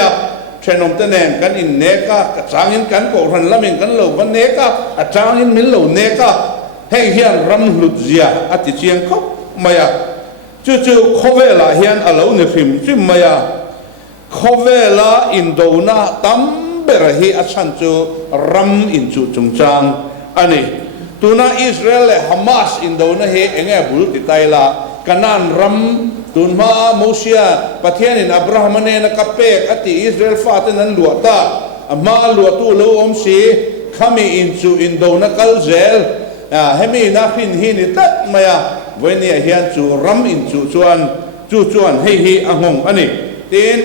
เชนอมเตนกันอินเนก้าจางอินกันโกรันละมินกันเหลวกันเนก้าจางอินมินเหลวเนก้าให้เฮียนรำหลุดเสียอติเชียงเขาไม่จู่ๆเขาเวลาเฮียนอเหลวในฟิล์มจิมไม่เขาเวลาอินโดนาตั้มเบอร์ฮีอัชันจูรำอินจูจุงจางอันนี้ตัวน่าอิสราเอลและฮามาสอินโดนีเซียเองบุรุษติดไตละกันนั่นรำตุนมาโมเซียประเทศนี้อับราฮัมเนนักเป็กอติอิสราเอลฟาตนั้นลวดตามาลวดตู้เลวอมซีขามีอินจูอินโดนักเซลเฮมีนักพินหินิตัดมาวันนี้เฮียนจูรำอินจูจวนให้ฮีอ่างงอันนี้ทีน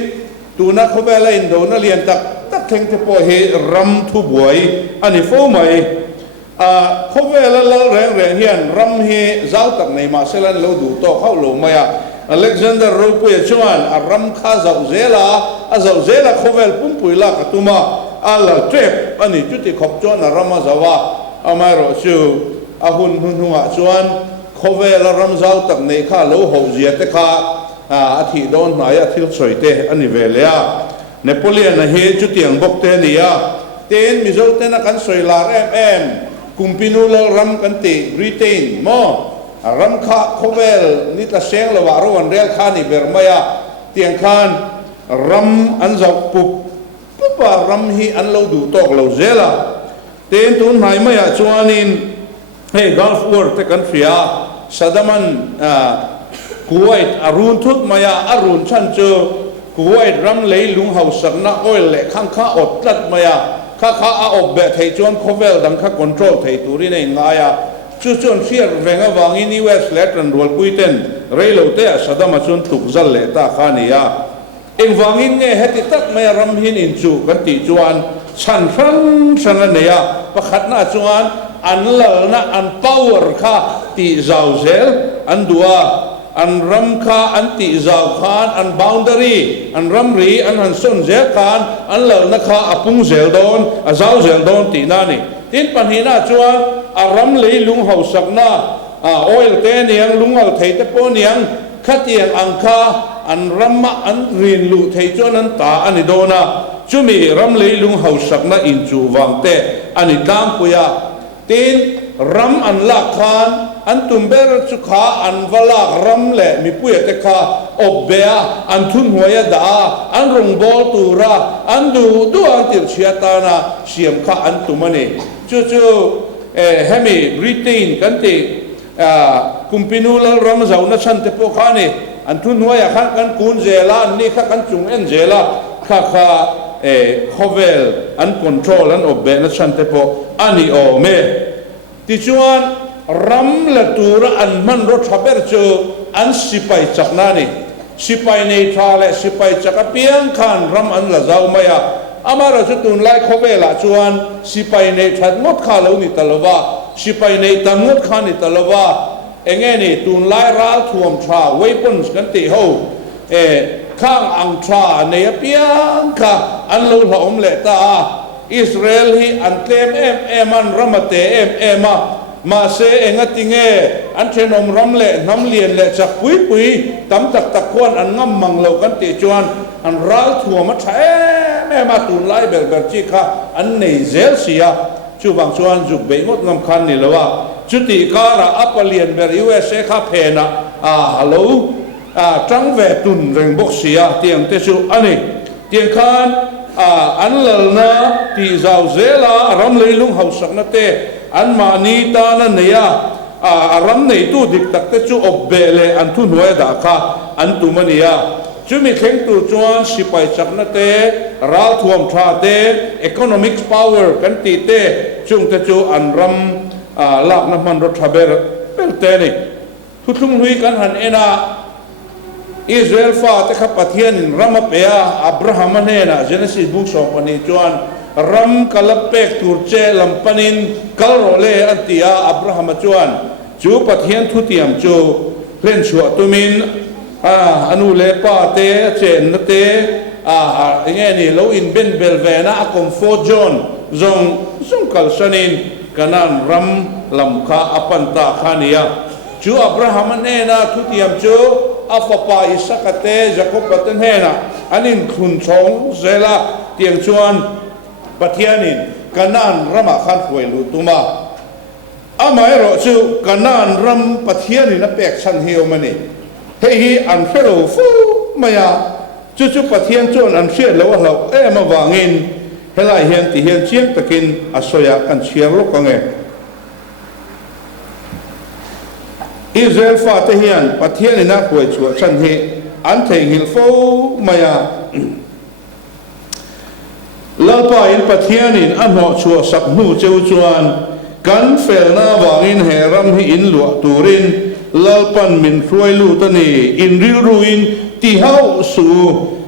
ตัวนักเขาเวลาอินโดนักเรียนตักเข่งจะพอฮีรำทุบวยอันนี้ฟูไหมเขาเวลาแรงเฮียนรำเฮเจ้าตักในมาเซลันเราดูโตเข้าหลงมาอเล็กซานเดอร์รูปุยชวนรำข้าเจ้าเจล่าเขาเวลปุ่มปุยละกตุมาลาเจ็บอันนี้จุดที่ขบชวนรำมาจะว่าไม่รู้ชื่อหุ่นหัวชวนเขาเวลารำเจ้าตักในข้าเราหูเจียตข้าอาทิตย์โดนไหนอาทิตย์สวยเตอันนี้เวลา Napoleon na he chu tiang bok te nia ten mi zo te na kan soilar em kumpinula ram kan ti Britain mo ram kha khovel ni ta seng lo wa ro an rel kha ni bermaya tiang khan ram an zau pup pa ram hi an lo du tok lo zela ten tun hai maya chuanin hey Gulf War te kan fia Sadaman Kuwait arun thut maya arun chan chu Kuwait ram lei lung hau sakna oil le khang kha ot lat maya kha a ob be thei chuan khovel dang kha control thei turi nei ngaya chu chuan fiar venga wangi ni US letran rol puiten reilo te Sadam chun tuk zal le ta khania eng wangin nge heti tak mai ram hin in chu kan ti chuan chan sang neya pakhat na chuan an lal na an power kha ti zau zel an dua an ram kha an ti zau khan an boundary an ram ri an han son zel khan an lal na kha apung zel don a zau zel don ti na ni tin panhina chuan a ram lei lung hau sakna oil te niang lung hau thei te po niang khatiang ang kha an ramma an rin lu thei chuan an ta ani dona chumi ram lei lung hau sakna in chu wangte ani dam puya tin ram an la khan an tumber chu kha an wala ram le mi puya te kha obbea an thun hoya da an rong bol tura an du an tir chiata na siam kha an tumani chu hemi Britain kan ti kumpinula ram zau na chan te po khani an thun hoya khan kan kun zela ni kha kan chung en zela kha khovel an control an obbe na chan te po ani o me ti chuan ram la tura an man ro thaber chu an sipai chakna ni sipai nei thale sipai chakapiang khan ram an la zau maya amara chu tun lai khovela chuan sipai nei that ngot kha lo ni talova sipai nei tam ngot kha ni talova enge ni tun lai ral thuam tha weapons kan ti ho khang ang tha nei piang kha an lo hlom le ta Israel hi an tlem em an ramate em ma se engatinge an thenom ram le nam lien le chak pui tam tak khuan an ngam mang lo kan ti chuan an ral thua ma thae ma tun lai ber chi kha an nei zel sia chu bang chuan juk be ngot ngam khan ni lawa chuti kara apalien ber USA kha phena hello tang ve tun reng bok sia tiang te chu ani tiang khan an lal na ti zau zela ram leilung hau sakna te an ma ni ta na neya ram nei tu dik tak te chu obbele an thu noi da kha an tu mania chumi kheng tu chuan sipai chakna te ral thuam tha te economic power kan ti te chung te chu an ram lak na man ro thaber per te ni thu thung hui kan han ena Israel fa te kha pathian in ram apea Abraham ne na Genesis book so pani chuan ram kalapek turche lampanin kalrole antia Abraham chuan chu pathian thu tiam chu len chua tumin anu le pa te chen na te nge ni lo in ben belvena akom fo john zong kal sanin kanan ram lam kha apanta khania chu Abraham ne na thu tiam chu afapa isakate Jacob paten hena anin khun chong zela tiang chuan pathianin kanan rama khan khoi lu tuma amai ro chu kanan ram pathianin a pek chan hiu mani hei hi an fellow fu maya chu pathian chuan an hriat lo hlo ma wangin helai hian ti hian chiang takin asoya kan chiar lo kange Israel fa te hian pathianin a khoi chu chan hi an thei hil fo maya lalpa in pathianin an ho chu sak nu cheu chuan kan fel na wangin he ram hi in lu turin lalpan min hruai lu tani in riu ruin ti hau su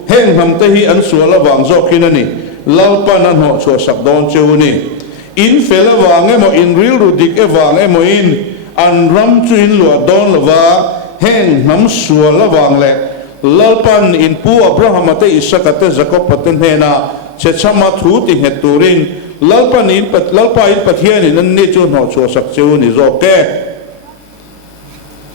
heng ham te hi an suala wang zokin ani lalpan an ho chu sak don cheu ni in fel wange mo in riu ru dik e wange mo in an ram chu in lu don lawa heng nam suala wang le lalpan in pu Abraham te Isaac te Jacob paten hena che chama thu ti het turin lalpa in pathianin an ni chu no chu sak cheu ni zo ke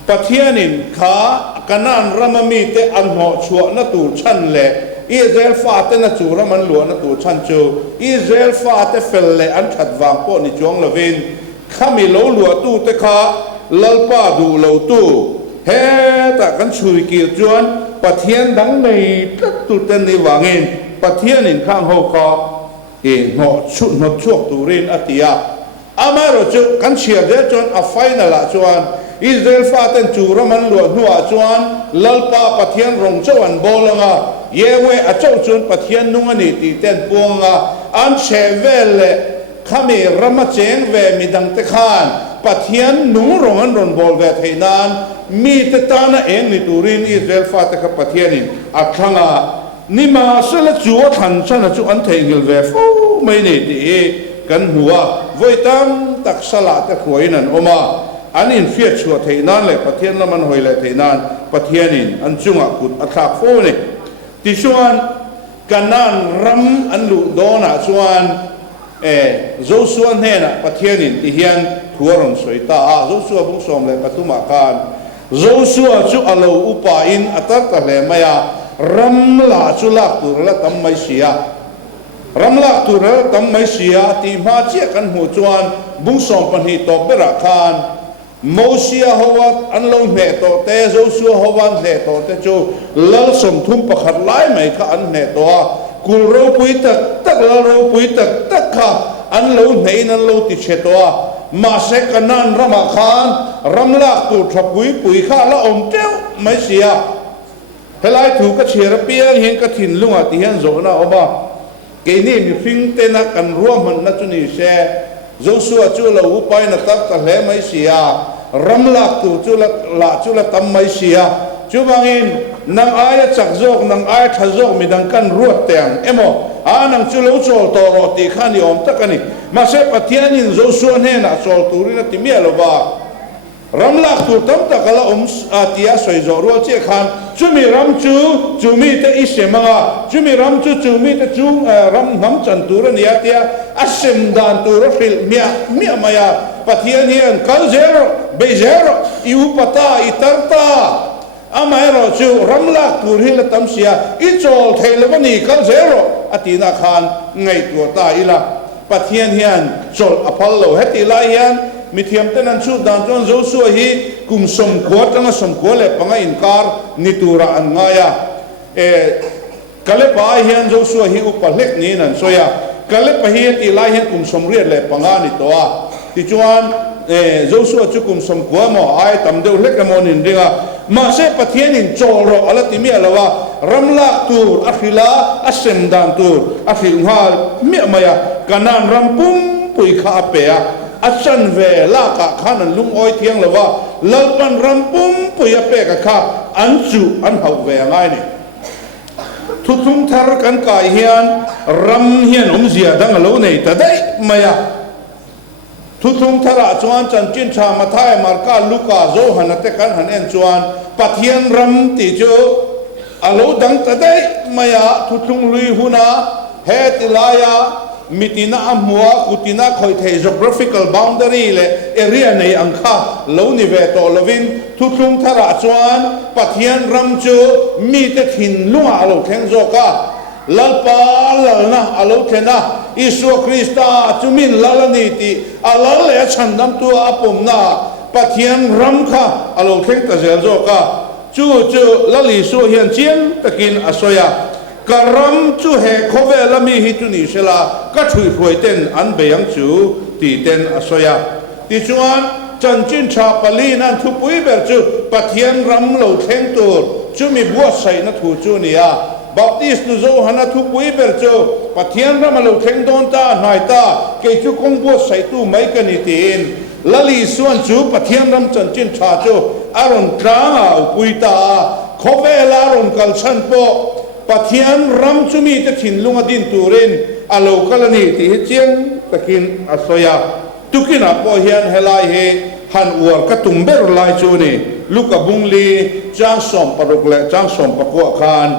pathianin kha kanan ramami te an ho chu na tur chan le Israel fa te na chura man lu na tu chan chu Israel fa te fel le an that wang po ni chuang lovin khami lo lu tu te kha lalpa du lo tu he ta kan chui ki chuan pathian dang nei tat tu ten ni wangin pathian in khang ho kha e ngo chu no chuak turin atia amaro chu kan chia de chuan a final a chuan Israel fa ten chura man lu hnuah chuan lalpa pathian rong chawan bolanga yewe a chau chuan pathian nung ani ti ten puanga an chevel le khami rama cheng ve midang te khan pathian nung rong an ron bol ve theinan mi te tana eng ni turin Israel fa te kha pathianin a thanga nima sala chuwa than chana chu an theingil ve fu mai ni ti kan huwa voitam tak sala te khuainan oma anin fiat chua theinan le pathian laman hoi le theinan pathianin an chunga kut athak fo ni ti chuan kanan ram an lu dona chuan Joshua hena pathianin ti hian thuaron soita a Joshua bung som le patuma kan Joshua chu alo upa in atar ta le maya ram la chu lak tur la tam mai sia ram lak tur la tam mai sia ti ma che kan hu chuan bung som pan hi to bera khan Mosia hawat an lo me to te Joshua hawan he to te chu lal som thum pakhat lai mai kha an ne to kul ro pui tak tak la ro pui tak tak kha an lo nei nan lo ti che to ma se kanan rama khan ram lak tu thapui pui kha la om teu mai sia helai thu ka chera piang hen ka thin lunga ti hian zo na oma ke ni mi fing te na kan ruam man na chu ni se Joshua chu lo upai na tak ta le mai sia ramlak tu chu la tam mai sia chu bangin nang aya chak jok nang aya tha jok midang kan ruat teng emo anang chu lo chol to ro ti khani om takani ma se pathianin Joshua ne na chol turina ti mi alova ramlak tu tam takala atia soi zo ro che khan chumi ram chu mi te isemanga chumi ram chu mi te chu ram nam chan tur ni atia asem dan tur fil mia maya pathian hian kal zero be zero iu pata itarta amairo chu ramlak tur hil tam sia I chol theilawani kal zero atina khan ngai tu ta ila pathian hian chol apollo heti lai hian mithiam tenan chu dan jon Joshua hi kum som ko tanga som ko le panga inkar nitura an ngaya kale pa hian Joshua hi upalek ni nan soya kale pa hi ti lai hian kum som ri le panga ni toa ti chuan Joshua chu kum som ko mo ai tam deu lek mo nin ringa ma se pathian in choro ala ti mi alawa ramla tur akhila asem dan tur akhil hal mi maya kanan rampum pui kha apea achan ve la ka khanan lung oi thiang lawa lalpan rampum puya pe ka kha an chu an hau ve ngai ni thuthum thar kan kai hian ram hian zia dang lo nei ta dai maya thuthum thara chuan chan chin tha mathai marka luka zo hanate kan han en chuan pathian ram ti chu alo dang ta dai maya thuthung lui huna he tilaya mitina amua kutina khoi the geographical boundary le area nei angkha lo ni ve to lovin thuthum thara chuan pathian ram chu mi te thin lunga alo theng zo ka lalpa lalna alo thena Isu Krista chumin lalani ti alal le chandam tu apumna pathian ram kha alo theng ta zel zo ka chu lali su hian chiang takin asoya karam chu he khove lami hi tu ni sela ka thui phoi ten an beyang chu ti ten asoya ti chuan chan chin tha pali nan thu pui ber chu pathian ram lo theng tur chu mi bua sai na thu chu ni a baptist tu zo hana thu pui ber chu pathian ram lo theng don ta hnai ta ke chu kong bua sai tu mai ka ni tin lali suan chu pathian ram chan chin tha chu aron tranga pui ta khove la ron kal chan po pathian ram chumi te thin lunga din turin alo kalani ti chiang takin asoya tukina po hian helai he han uar ka tumber lai chu ni luka bungli chang som parukle chang som pakwa khan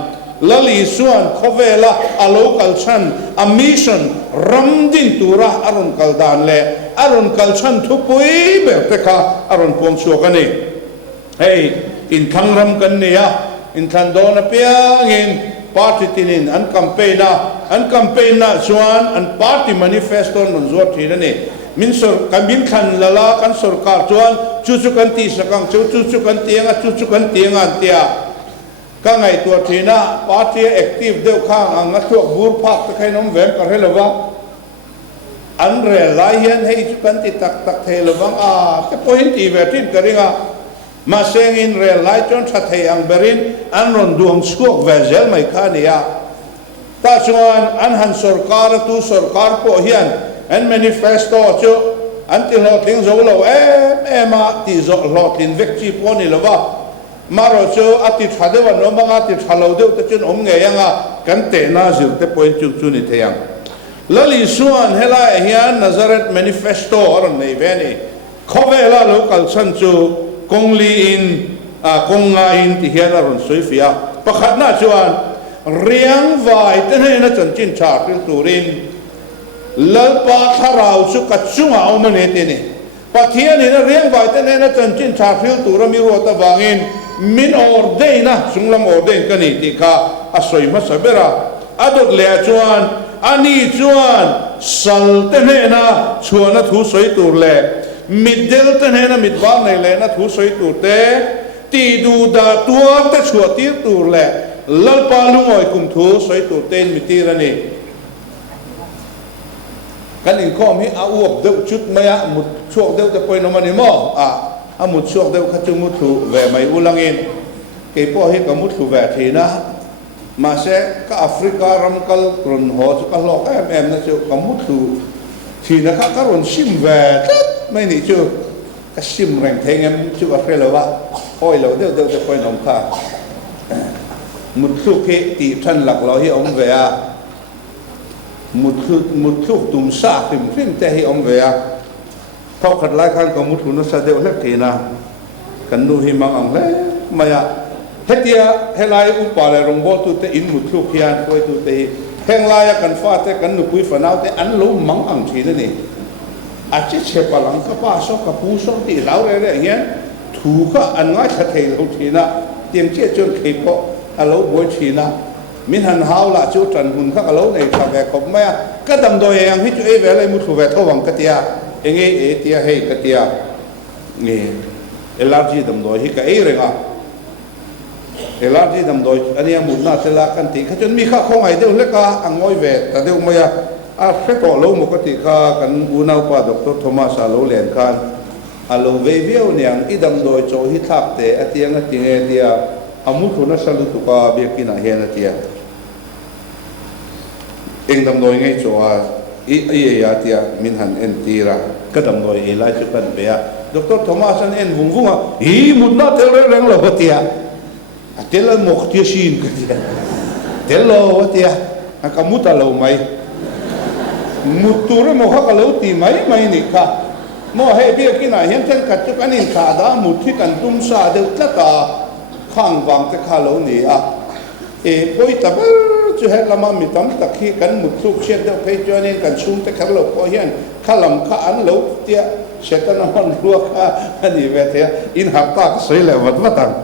lali suan khovela alo kalchan a mission ram din tura aron kaldan le aron kalchan thupui ber te kha aron pom chu kani hey in thangram kan ne ya in thandona piang in party tinin an campaign na chuan an party manifesto non zuat thina ni min sor kamin khan lala kan sarkar chuan chu kan ti sakang chu kan tianga chu kan tianga tia ka ngai tu thina party active deu khang ang thuak bur phak ta khainom vem kar helova an re lai hian hei chu kan ti tak thelowang a te point ti ve tin karinga ma seng in re lai chon tha thei ang berin an ron duang chuak ve zel mai khania ta chuan an han sarkar po hian an manifesto chu an ti lo ting zo lo ma ti zo lo tin vek chi po ni lova maro chu ati thadewa no manga ti thalo deu ta chun om nge yanga kan te na zir te point chu ni theyang lali suan hela hian Nazareth manifesto or nei veni khovela local san chu kongli in konga in ti hian aron soifia pakhat na chuan riang vai te na chan chin cha pil turin lalpa tharau chu ka chunga omane te ni pathian in riang vai te na chan chin cha pil turami ro ta wangin min ordeina sunglam ordein kani ti kha asoi ma sabera adot le chuan ani chuan sal te na chuana thu soi tur le middel te na midwang nei le na thu soi tur te ti du da tua te chuati tur le lalpa lungoi kum thu soi tur ten mitirani kan in khom hi a uop deuh chut maya mut chuak deuh te poi no mani mo a mut chuak deuh kha chu mut thu ve mai ulangin ke po hi ka mut thu ve thina mà sẽ các Africa ram kal ron ho chu ka lok em na chu ka mut thu thì na ka ron sim ve mai ni chu ka sim reng theng em chu ka phelo wa hoi lo deuh te poi nom kha mut thu ke ti than lak lo hi om ve a mut thu tum sa tim te hi om ve a thau khat lai khan ka mut thu na sa deuh hlek thina kan nu hi mang ang le maya hetia helai upale rongbo tu te in mut thu khian koi tu te heng lai kan fa te kan nu pui fanau te an lo mang ang thina ni a che che palang ka pa so ka pu so ti lau re hian thu ka an ngai tha thei lo thina tiam che chon khei po a lo boi thina min han hau la chu tran hun kha ka lo nei tha ve khop ma ka dam do yang hi chu e ve lai mu thu ve thawang ka tia enge e tia hei ka tia nge elarji dam do hi ka e renga elarji dam do ania mu na te la kan ti kha chon mi kha khong ai deu le ka angoi ve ta deu ma ya a fe to lo mo ka ti kha kan unau pa Dr. Thomas a lo len khan a lo ve viau niang i dam do cho hi thak te atiang atinge dia amu thuna salu tu ka be kina hian atia eng dam doi ngai cho a i ya tia min han en tira ka dam doi e lai chu kan be a Dr. Thomas an en vungvunga hi mutna tel reng lo tia atel mok tia sin ka tia tel lo tia ka muta lo mai mutura mo ka lo ti mai ni ka mo he be kina hian ten ka chu kan in kha da muthi kan tum sa de tlata khang wang te kha lo ni a e poi ta chu he lama mi tam tak hi kan mut thuk che de pe jonin kan sum te khar lo ko hian khalam kha an lo tia setan on ruwa kha ani ve te in hapta ka sei le wat watang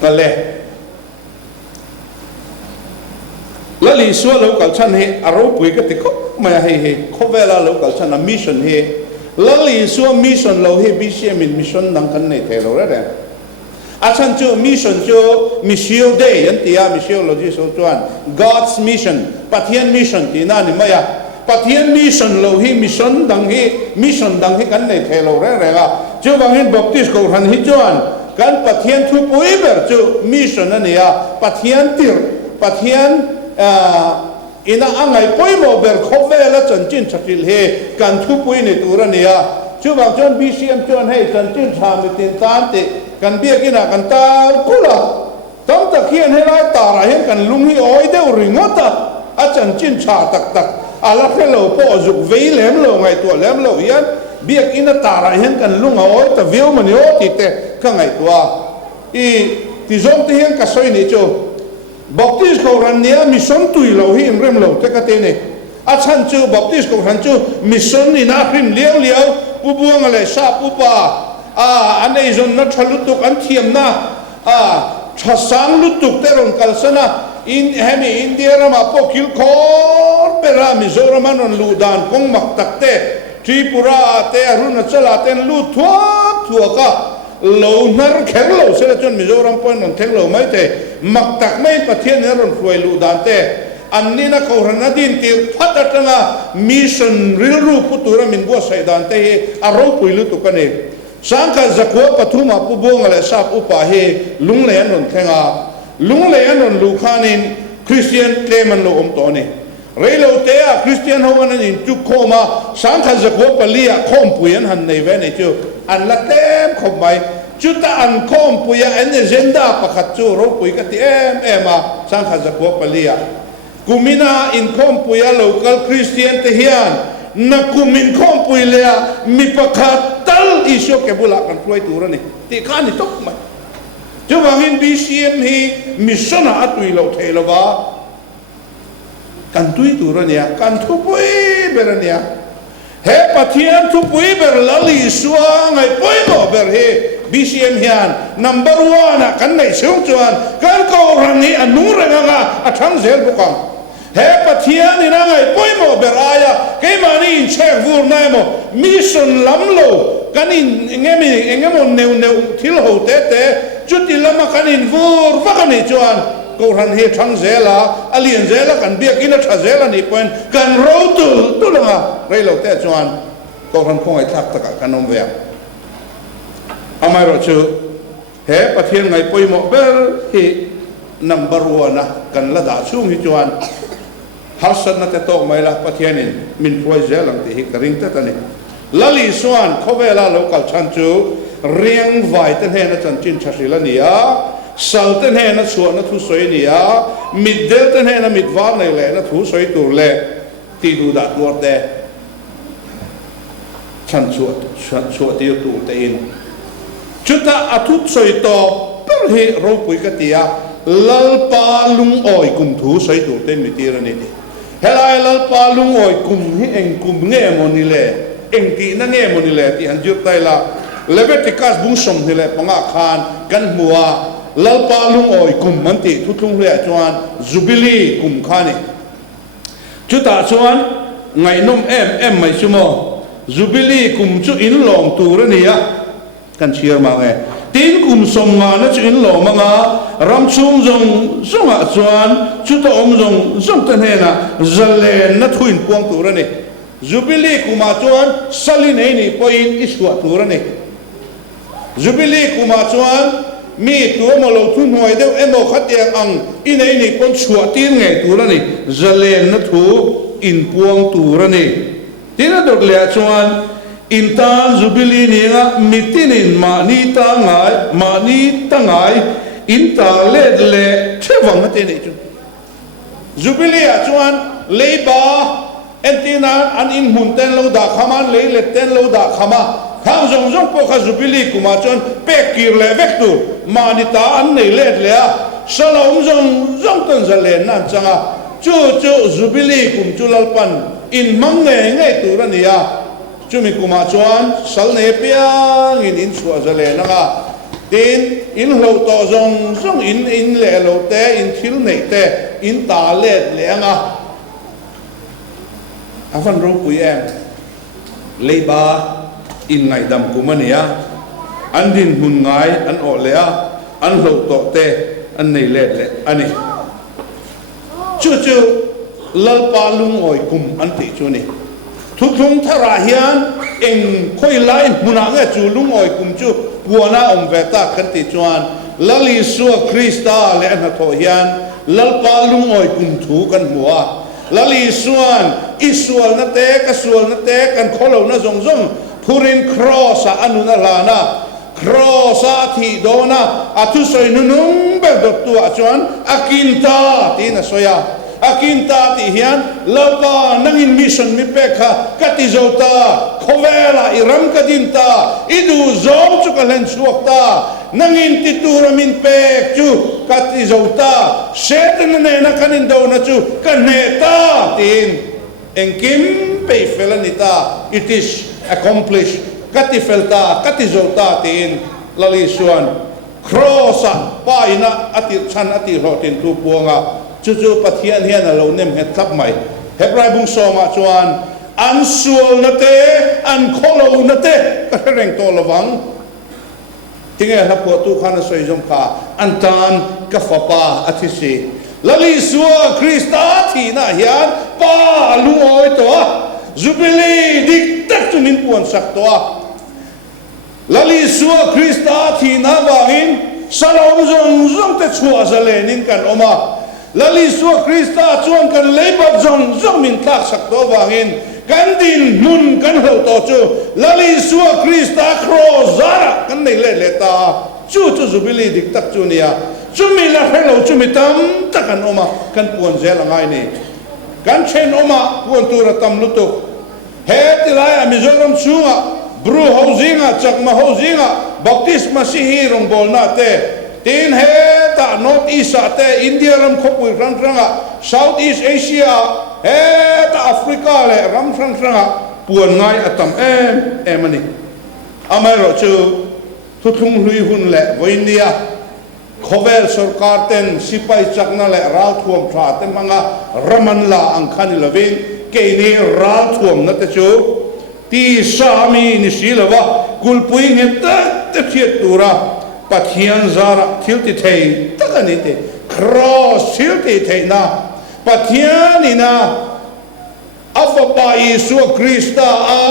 kale lali so lo kal chan he aro pui ka ti ko ma he khovela lo kal chan a mission he lali so mission lo he BCM in mission nang kan nei the lo re achan chu mission chu mission day an tia missiology so chuan God's mission pathian mission ti na ni maya pathian mission lo hi mission dang hi kan nei the lo re ga chu bangin baptist ko han hi chuan kan pathian thu pui ber chu mission ania pathian tir pathian ina angai poimo ber khovela chanchin chatil he kan thu pui ni turania chu bang chon BCM chon he chanchin tham tin tan te kan bia kina kan tar kula tam tak hian he lai tara hian kan lunghi oi deu ringota a chanchin cha tak ala phelo po zuk vei lem lo ngai to lem lo hian bia kina tara hian kan lunga oi ta view mani o ti te ka ngai tua i ti zom te hian ka soi ni chu baptist ko ran nia mission tui lo hi im rem lo te ka te ne a chan chu baptist ko ran chu mission ni na hrim liao pu buang le sa pu pa anei zon na thalu tu kan thiam na tha sang lu tuk te ron kal sana in hemi India rama po kil khor pera Mizoram anon lu dan kong mak tak te Tripura te Arunachala ten lu thua ka lo nar kher lo se la chon Mizoram point non theng lo mai te mak tak mai pathian ne ron hruai lu dan te anni na ko ran din ti phat atanga mission ril ru putura min bo sai dan te aro puilu tu kane sangka zakwa pathuma pu bonga le sap upa he lung le anon thenga lung le anon lu khanin Christian teman lo om to ne reilo te a Christian hogan in tu khoma sangka zakwa palia khom puyan han nei ve nei chu an la tem khom mai chuta an khom puya an agenda pakhat chu ro pui ka ti ema sangka zakwa palia kumina in khom puya local Christian te hian na kumin khom pui le mi pakhat tal isyo ke bula kan fluai tu rani ti khani tok mai chu wangin BCM hi mission atui lo thelo ba kan tui tu rani kan thu pui berania he pathian thu pui ber lali suang ai pui mo ber he BCM hian number 1 kan nei seung chuan kan ko rani anu renga athang zel bukang he pathian ina ngai pui mo ber aya ke mani in chek vur nai mo mission lamlo kanin engemo neu thil ho te chuti lama kanin vur vakani chuan ko ran he thang zela alien zela kan bia kina tha zela ni point kan ro tu langa reilo te chuan ko ran khoi thak taka kanom ve amai ro chu he pathian ngai poi mo ber hi number 1 kan la da chung hi chuan harsan na te to mai la pathianin min phoi zelang te hi karing ta tani lali suan khovela local chanchu riang vai ten he na chan chin thasila nia sal ten he na chuan na thu soi nia middel ten he na midwar nei le na thu soi tur le ti du da tur te chan chu ti tu te in chuta atut soi to per he ro pui ka tia lalpa lung oi kum thu soi tur ten mi ti ra ni helai lalpa lung oi kum hi eng kum nge mo ni le eng ti na nge mo ni le ti han jur tai la Leviticus bung som ni le panga khan kan mua lalpa lung oi kum man ti thu thung le chuan jubilee kum khani chuta chuan ngai nom em mai chumo jubilee kum chu in long tur ania kan chiar ma nge tin kum som nga na chu in lo manga ram chung zonga chuan chuta om zong tan he na zalen na thuin puang tur ani jubilee kuma chuan salin ei ni point iswa tur ani jubilee kuma chuan mi tu mo lo thu noi deu emo khatiang ang in ei ni pon chua tin nge tur ani zalen na thu in puang tur ani tina dok le chuan intan jubilee ni nga mitinin mani tangai inta le thewang te ni chu jubilee a chuan leiba entina an in mun ten lo da khaman le ten lo da khama khang jong po kha jubilee kuma chuan pekir le vector mani ta an nei le a salom jong tan zalen nan changa chu jubilee kum chulalpan in mangai turania chumi kuma chuan sal ne piang in chua zale nanga tin in lo to zong in le lo te in thil nei te in ta le anga avan ro pui em leiba in ngai dam kumania an din hun ngai an o le a an lo to te an nei le ani chu lalpa lung oi kum an ti chu ni thu thung thara hian eng khoi lai huna nge chu lung oi kum chu puana om veta kan ti chuan lali suwa krista le na tho hian lalpa lung oi kum thu kan mua lali suan isual na te ka sual na te kan kholo na zong purin cross anu na lana cross a thi dona atu soi nunung be dot tu a chuan akinta ti na soya akinta ti hian lapa nangin mission mi pekha kati zota khovela iram kadinta idu zom chu kalen suakta nangin titura min pek chu kati zota setan ne na kanin do na chu kaneta tin engkim pe felanita it is accomplished kati felta kati zota tin lali suan cross pa ina ati chan ati ro tin tu puanga chu pathian hian alo nem het tlap mai hebrai bung soma chuan an sual na te an kholo na te ka reng to lawang tinge la po tu khana soi jom ka an tan ka fapa athisi lali suwa krista thi na hian pa luoi to jubilee dik tak tumin puan sak to lali suwa krista thi na wangin salom zong te chua zalenin kan oma lali suwa krista chuan kan leibat zong min tlak sak to wangin kan din mun kan ho to chu lali suwa krista cross zara kan nei le ta chu jubilee dik tak chu nia chu mi la hello chu mi tam takan oma kan puan zel angai ni kan chen oma puan tu ra tam lutu he tilai amizoram chunga bru housinga chakma housinga baptisma sihi rong bol na te tin he ta north east te india ram khopui rang ranga south east asia he ta africa le ram ranga puan ngai atam em ani amai ro chu thu thung hlui hun le voinia khovel sarkar ten sipai chakna le ral thuam thra te manga raman la angkhani lovin ke ni ral thuam na te chu ti sami ni silawa kulpui nge ta te thiet tura pathian zara thilti thei takani te cross thilti thei na pathian ina afapa isu krista a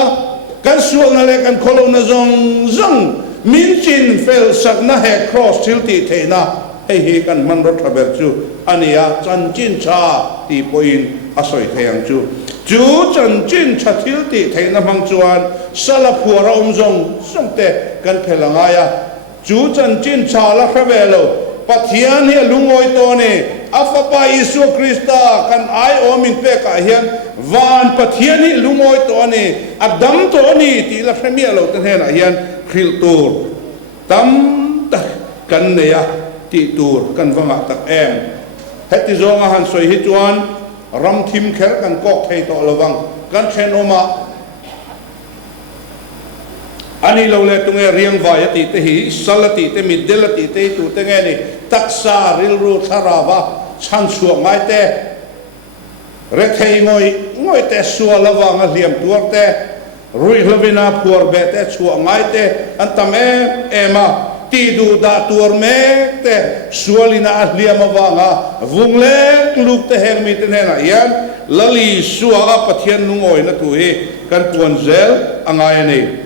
kan suang na le kan kholo na zong min chin fel sakna he cross thilti thei na he kan man ro thaber chu ania chan chin cha ti poin asoi theyang chu chan chin cha thilti thei na mang chuan sala phura zong te kan phelangaya chan chin cha la khavelo pathian hi lungoi to ne afapa isu krista kan ai omin pe ka hian van pathian hi lungoi to ne adam to ni ti la khami lo ten hena hian khil tur tam tak kan ne ya ti tur kan wanga tak em heti zonga han soi hi chuan ram thim kher kan kok thei to lawang kan chen oma ani lo le tunge riang vai ti te hi salati te midelati te tu te nge ni taksa ril ru tharawa chan chuak mai te re thei ngoi te suwa lawanga liam tuar te rui hlavina phuar be te chuak mai te antam ema ti du da tuar me te sualina liam awanga vungle luk te heng mi te na yan lali suwa pathian lungoi na tu hi kan puan zel angai ni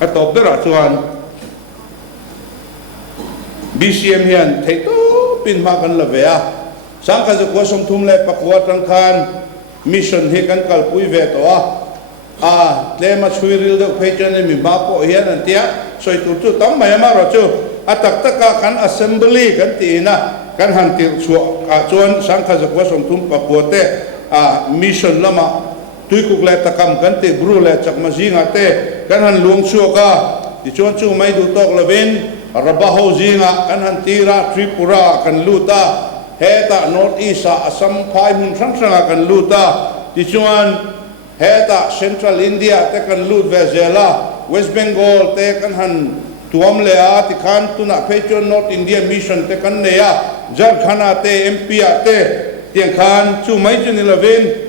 atop dera chuan BCM hian thei to pin ma kan lavea sang ka zo ko som thum le pakwa tang khan mission he kan kal pui ve to a le ma chui ril do phei chen mi ba po hian an tia soi tu chu tam mai ma ro chu atak taka kan assembly kan ti na kan han tir chu a chuan sang ka zo ko som thum pakwa te a mission lama tui kuk le takam kan te bru le chakma zinga te kan han luang chu ka ti chuan chu mai du tok lovin raba ho zinga kan han tira tripura kan luta heta north east assam phai mun sang sanga kan luta ti chuan heta central india te kan lut vezela west bengal te kan han tuam le a ti khan tuna phechon north india mission te kan ne ya jarkhana te mp te tiang khan chu mai chu ni lovin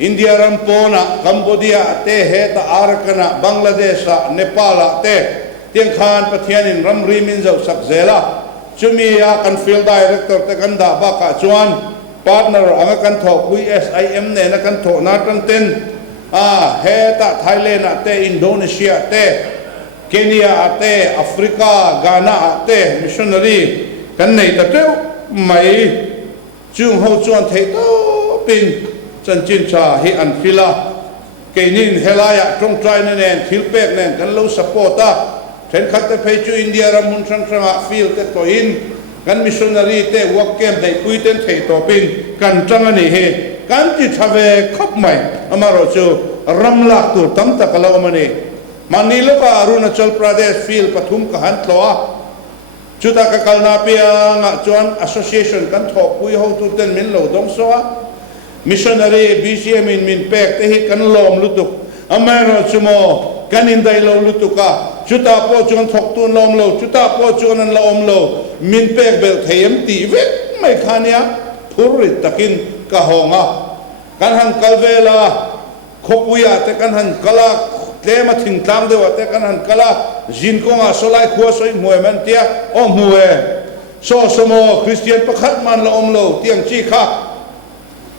India rampona Cambodia te heta Arakana Bangladesh Nepal te tiang khan pathian in ramri min zau sak zela chumia kan field director te kan da ba ka chuan partner anga kan tho SIM ne na kan tho na tan ten heta Thailand te Indonesia te Kenya te Africa Ghana te missionary kan nei ta teu mai chung ho chuan thei to pin chan chin cha hi an fila keinin helaya trong trai na nen thil pek nen kan lo support a then khat te phei chu india ram mun sang sanga field te to in kan missionary te work camp dai pui ten thei to pin kan tang ani he kan ti thave khop mai amaro chu ramlak tu tam ta kalo mani manilo ka arunachal pradesh field pathum ka han tloa chuta ka kalna pia nga chuan association kan tho pui ho tu ten min lo dong so missionary BCM in min pek te hi kan lom lutuk amaro chumo kan in dai lo lutuka chuta po chuan thok tu lom lo chuta po chuan an la om lo min pek bel thayem ti ve mai khania phurit takin ka honga kan han kalvela khopuya te kan han kala tlema thing tlam dewa te kan han kala jin ko nga solai khuwa soi muemen tia o muwe so somo christian pakhat man la om lo tiang chi kha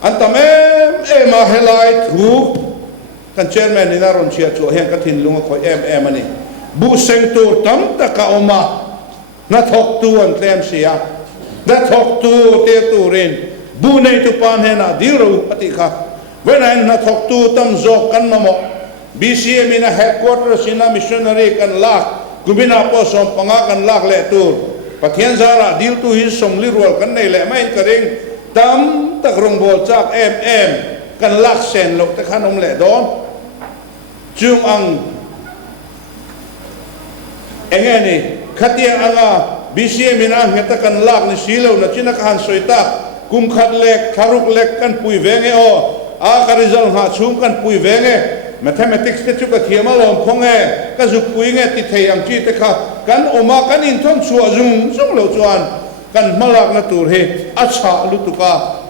antamem ema helai thu kan chairman ni naron chia chu hen ka thin lunga khoi em ani bu seng tur tam ta ka oma na thok tu an tlem sia na thok tu te turin bu nei tu pan hena diru ati kha when I na thok tu tam zo kan mamo BCM in a headquarters in a missionary kan lak kubina po som panga kan lak le tur pathian zara dil tu hi som lirwal kan nei le mai ka ring tam tak rong bol chak em kan lak sen lok te khanom le don chung ang engeni khatia anga BCM in a ngeta kan lak ni silo na china kan soita kum khat lek tharuk lek kan pui venge o a ka result ha chung kan pui venge mathematics te chu ka thiama lom khonge ka zu pui nge ti theiang chi te kha kan oma kan in thom chu azung zung lo chuan kan malak na tur he acha lu tu ka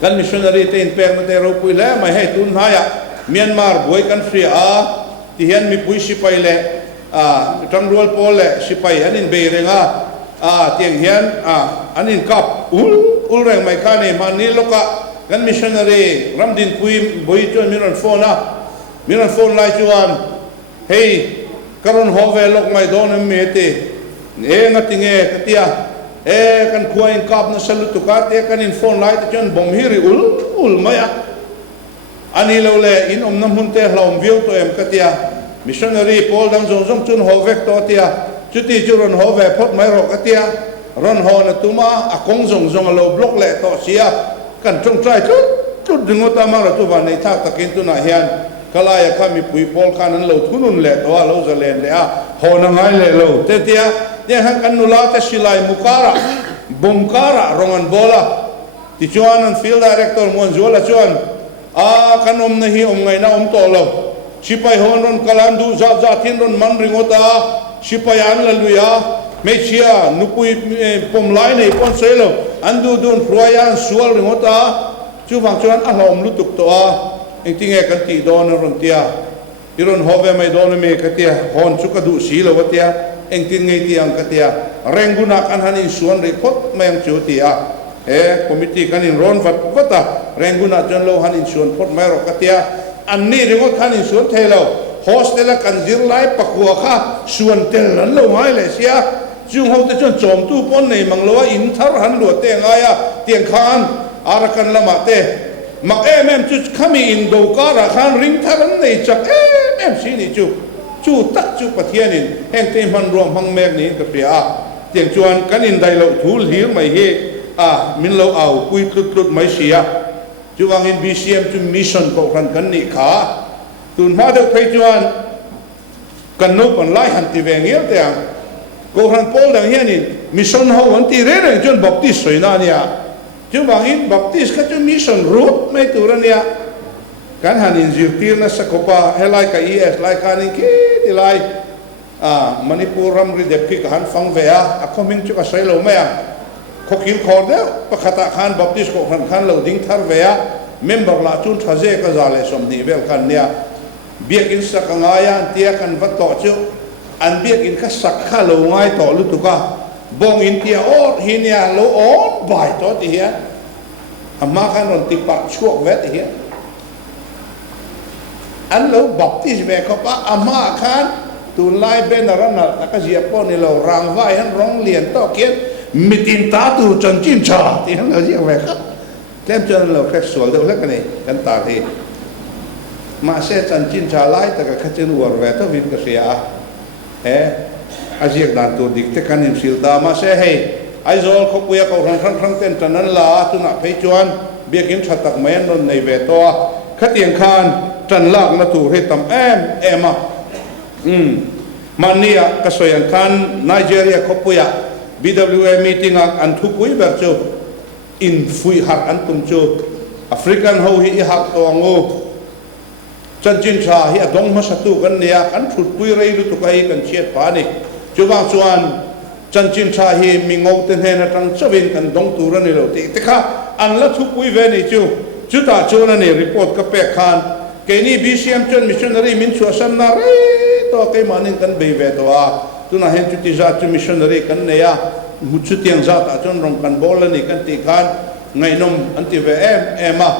kan missionary te in pek na te ro pui le mai he tun haya Myanmar boy kan free a ti hian mi pui sipai le a tangrol pol le sipai anin beirenga a tiang hian anin kap ul reng mai ka ne mani loka kan missionary ramdin pui boi chuan miron phone lai chuan hey karon hove lok mai don me te e ngatinge katia e kan khuain kap na salut tu ka te kan in phone lai te chuan bom hiri ul maya ani lo le in om nam hun te hlom viu to em katia missionary pol dang zong zong chun hove to tia chuti churon hove phot mai ro katia ron ho na tuma akong zong zong lo block le to sia kan trong trai chút dingo ta mang ra tu van nei thak takin tu na hian kalaya khami pui pol khan an lo thunun le to lo zalen le a ho na ngai le lo te tia ye han kan nula te silai mukara bomkara rongan bola ti chuan an field director mon zola chuan a kan om na hi om ngai na om to lo sipai hon ron kalandu za za thin ron man ringota sipai an la luya mechia nupui pomlai nei pon selo andu dun proyan sual ringota chu wang chuan a hlom lutuk to a engtinge kan ti don ron tia iron hove mai don me katia hon chu ka du si lo watia engtin ngei ti ang katia renguna kan hanin suan ri khot mayang chu tia e committee kan in ron vata renguna jon lo hanin suan khot mai ro katia anni ringot hanin suan thelo hostel kan zir lai pakua kha suan tel an lo mai le sia chung ho te chon chom tu pon nei manglowa in thar han lo te ngaya tiang khan arakan lama te mak chu khami in do ka ra khan ring thar an nei chak si ni chu tak chu pathianin heng te man rom hang mek ni ka pia tiang chuan kan in dai lo thul hir mai he min lo au pui tlut mai sia chu wang in BCM chu mission ko khan kan ni kha tun ma de phei chuan kan no pan lai han ti ve ngel te ko han pol dang hianin mission ho an ti re reng chon baptist soina nia chu bangin baptist ka chu mission root mai turania kan hanin zirtir na sakopa helai ka es lai kanin ki ti lai manipur ram ri de ki han fang ve a coming chu ka sailo maya khokil khor de pakhata khan baptist ko khan lo ding thar ve a member la chun thaje ka zale som ni vel kan nia biakin sakangaya tia kan vat to chu an biak in ka sakha lo ngai to lu tu ka bong in tia o hinia lo on bai to ti hia amma kan ron ti pa chuak vet hi an lo baptist ve ko pa amma kan tu lai ben ran na ka zia po ni lo rang vai han rong lien to kien mitin ta tu chan chin cha ti han lo zia ve ka tlem chan lo khek sual de lek ni kan ta thi ma se chan chin cha lai ta ka khachen war ve to vin ka sia aziak dan tu dik te kan im silta ma se hei ai zol kho puya ko rang ten tanan la tu na phei chuan biakin thatak mayan non nei ve to khatiang khan tan lak na tu he tam ema mania ka soyan khan Nigeria kho puya BWA meeting an thu pui ber chu in fui har an tum chu African ho hi hak to ngo chân chín cha hi adong ma satu kan nia kan thut pui rei lu tu kai kan chiat pa ni chu bang chuan chân chín cha hi mi ngau ten he na tang chawin kan dong tu ra ni lo ti te kha an la thu pui ve ni chu ta chu na ni report ka pe khan ke ni BCM chon missionary min chu san na re to ke manin kan be ve to a tu na hen chu ti za chu missionary kan ne ya mu chu tiang za ta chon rong kan bol ni kan ti khan ngai nom an ti ve em a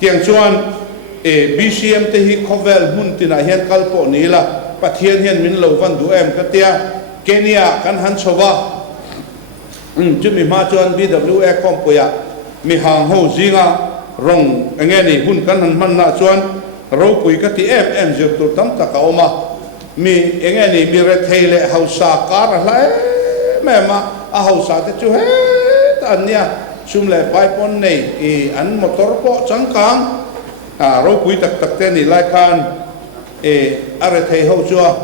tiang chuan BCM te hi khovel mun tina hian kalpo ni la pathian hian min lo van du em ka tia Kenya kan han chowa chu mi ma chuan BWA kompoya mi hang ho zinga rong engeni hun kan han man na chuan ro pui ka ti em je tur tam ta ka oma mi engeni mi re theile hausa kar la ma a hausa te chu he an nia sum le pai pon nei an motor po changkang ro pui tak tak te ni lai khan are thei ho chua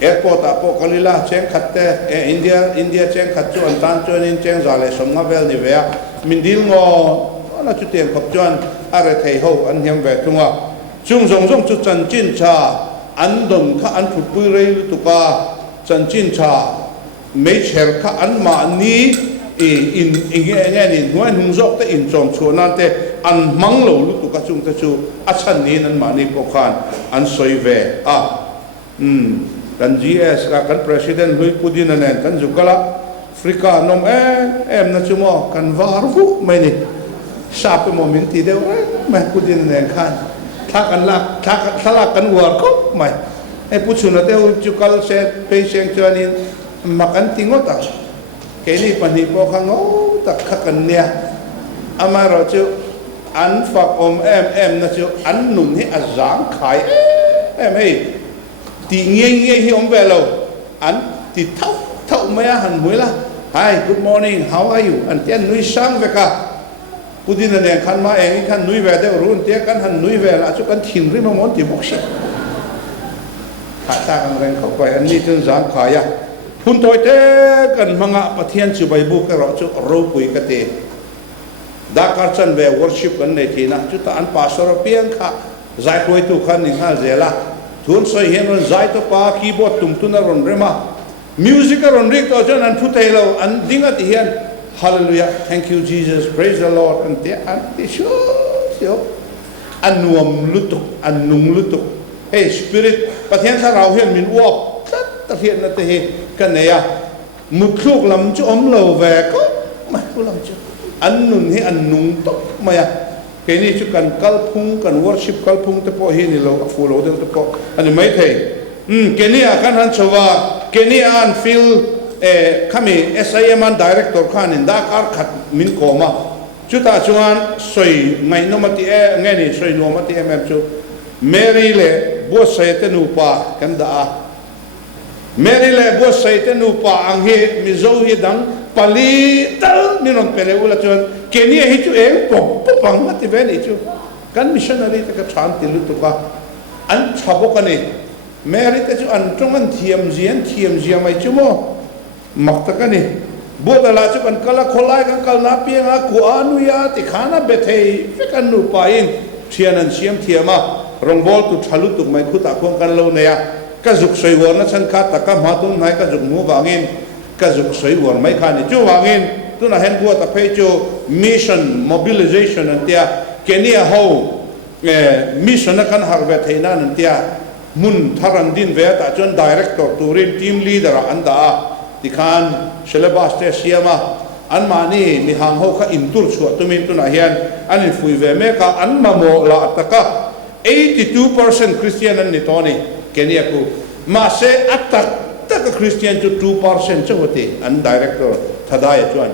airport apo kalila cheng khatte India cheng khat chu an tan chuan in cheng zale somnga vel ni ve mindil ngo na chu tiang khop chuan are thei ho an hiam ve thunga chung zong chu chan chin cha an dom kha an thut pui rei tu ka chan chin cha me cher kha an ma ni in nge ni nuan hung zok te in chom chuan te an mang lo lu tu ka chung te chu a chan ni nan ma ni po khan an soi ve kan GS ka kan president lui pudin anen kan zukala Africa nom em na chumo kan varvu mai ni sap mo min ti deu mai pudin anen khan tha kan lak tha kan war ko mai pu chuna deu chukal se pe seng chuanin makan tingota ke ni pani po khango tak kha kan nia ama ro chu an fak em na chu an num hi azang khai em hey ti nghe hi om ve lo an ti thau mai han mui la hi good morning how are you an tian nui sang ve ka pudin ne khan ma eng khan nui ve de run te kan han nui ve la chu kan thin ri ma mon ti bok shi kha ta kan ren ko ko an ni chun zang kha ya hun toi te kan manga pathian chu bai bu ka ro chu ro pui ka te da kar chan ve worship kan ne thi na chu ta an pastor piang kha zai koi tu khan ni ha zela thun soi hian ron zai to pa keyboard tum tu na ron rema music ron rik to jan an phutei lo an dinga ti hian hallelujah thank you Jesus praise the Lord and the sho an nuam lutuk an nung lutuk hey spirit pathian sa rau hian min uap ta hian na te he kan ne ya mutluk lam chu om lo ve ko ma ku lam chu an nun hi an nung to ma ya cái này chú cần kalphung cần worship kalphung te po hi ni lo fu lo te po ani mai thei cái này kan han chowa cái này an feel kami SIM an director khan in da kar khat min ko ma chu ta chuan soi ngai no mati nge ni soi no mati em chu Mary le bo sai te nu pa kan da Mary le bo sai te nu pa ang he mi zo hi dang pali tal ni non pele ula chuan Kenya hi chu eng pop pang ati ve ni chu kan missionary te ka than ti lu tu ka an chabo ka ni Mary te chu an tongan thiam zian mai chu mo mak ta ka ni bo da la chu kan kala kholai kan kal na pianga ku anu ya ti khana bethei fe kan nu pa in thian an siam thiama rongbol tu thalu tu mai khu ta khong kan lo ne ya ka zuk soi wor na chan kha ta ka ma tu nai ka zuk mu wangin ka zuk soi wor mai kha ni chu wangin tu na hen bua ta phei chu mission mobilization an tia Kenya ho mission kan harve theina an tia mun tharan din ve ta chon director turin team leader an da tikhan syllabus te siama an mani mi hang ho kha intur chu tumin tu na hian an fui ve me ka an mamo la taka 82% Christian an ni toni Kenya ku ma se atak tak Christian chu 2% chu hote an director thadaya chuan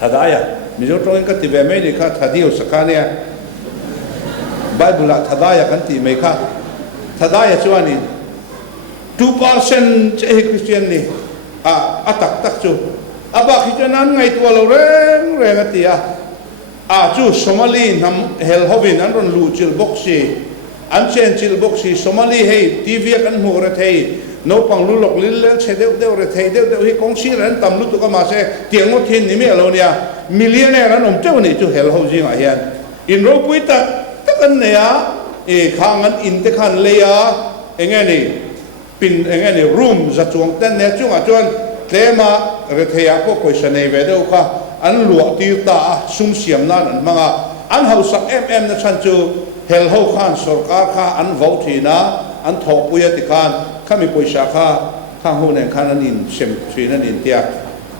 thadaya mizo tong ka ti ve me ni kha thadio sakania bible la thadaya kan ti me kha thadaya chuan ni 2% che Christian ni atak tak chu aba khijanan ngai tu lo reng atia chu Somali nam hel hovin an ron lu chil boxi an chen chil boxi Somali hey TV kan mu ra thei no pang lu lok lil le che deu re thei deu hi kong si ran tam lu tu ka ma se tiang mo thin ni me lo nia millionaire an om chau ni chu hel ho jing a hian in ro pui tak tan nea e khangan in te khan leya engeni pin engeni room za chuang tan ne chunga chuan tlema retheya ko poisa nei ve deuh kha an luah tir ta sum siam nan an manga an hausak em na chan chu hel ho khan sarkar kha an vo thina an thok puya ti khan khami poisa kha khang ho nen khan an in sem thrin an in tia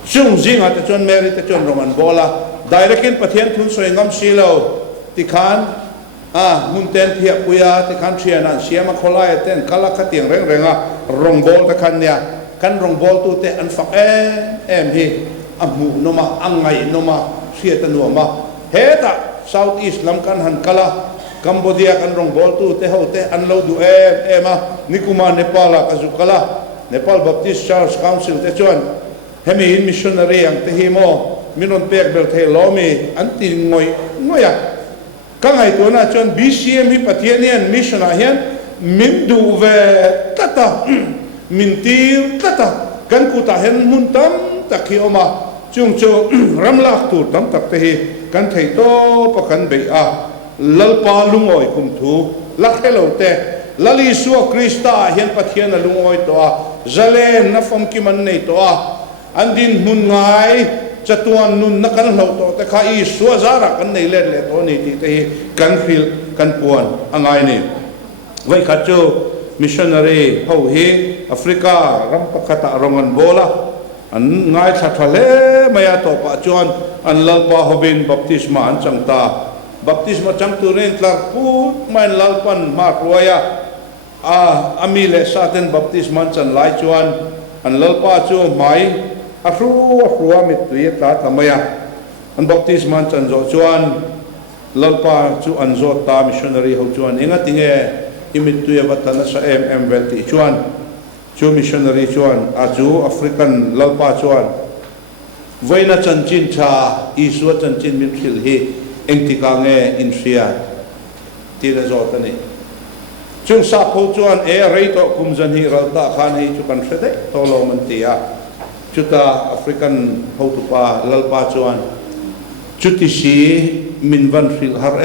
chung zinga ta chon meri ta chon roman bola direct in pathian thun soingam silo ti khan mun ten thia puya ti khan thia nan siama kholai ten kala khatiang reng renga rong bol ta khan nia kan rong bol tu te an fak em hi amu noma angai noma sia ta nuama heta south east lam kan han kala cambodia kan rong bol tu te ho te an lo du ema nikuma nepal ka zukala nepal baptist church council te chuan hemi in missionary ang te hi mo minon pek bel the lomi an tin ngoya kangai to na chuan bcm hi pathianian mission a hian min du ve tata min tir tata kan ku ta hen mun tam takhi oma chung chu ramlak tu tam tak te hi kan thei to pakan be a lalpa lungoi kum thu lakhelo te lali suwa krista hian pathian a lungoi to a zalen na fom ki man nei to a andin mun ngai chatuan nun na kan hlo to te kha i suwa zara kan nei le to ni ti te hi kan fil kan puan angai ni vai kha chu missionary ho hi africa ram pakhata rongan bola an ngai thathale maya to pa chuan an lalpa hobin baptisma an changta baptisma changturin tlar pu man lalpan ma ruaya amile saten baptisma chan lai chuan an lalpa chu mai ruwa mit tuye ta tamaya an baptisma chan zo chuan lalpa chu an zo ta missionary ho chuan inga tinge imit tuye batana sa velti chuan chu missionary chuan chu african lalpa chuan voina chanchin cha iswa chanchin min khil hi engtika nge insia tira zo tani chung sa pho chuan rei to kumzan hi ralta khan hi chu kan thede to lo man tia chuta african ho tu pa lalpa chuan chuti si min van fil har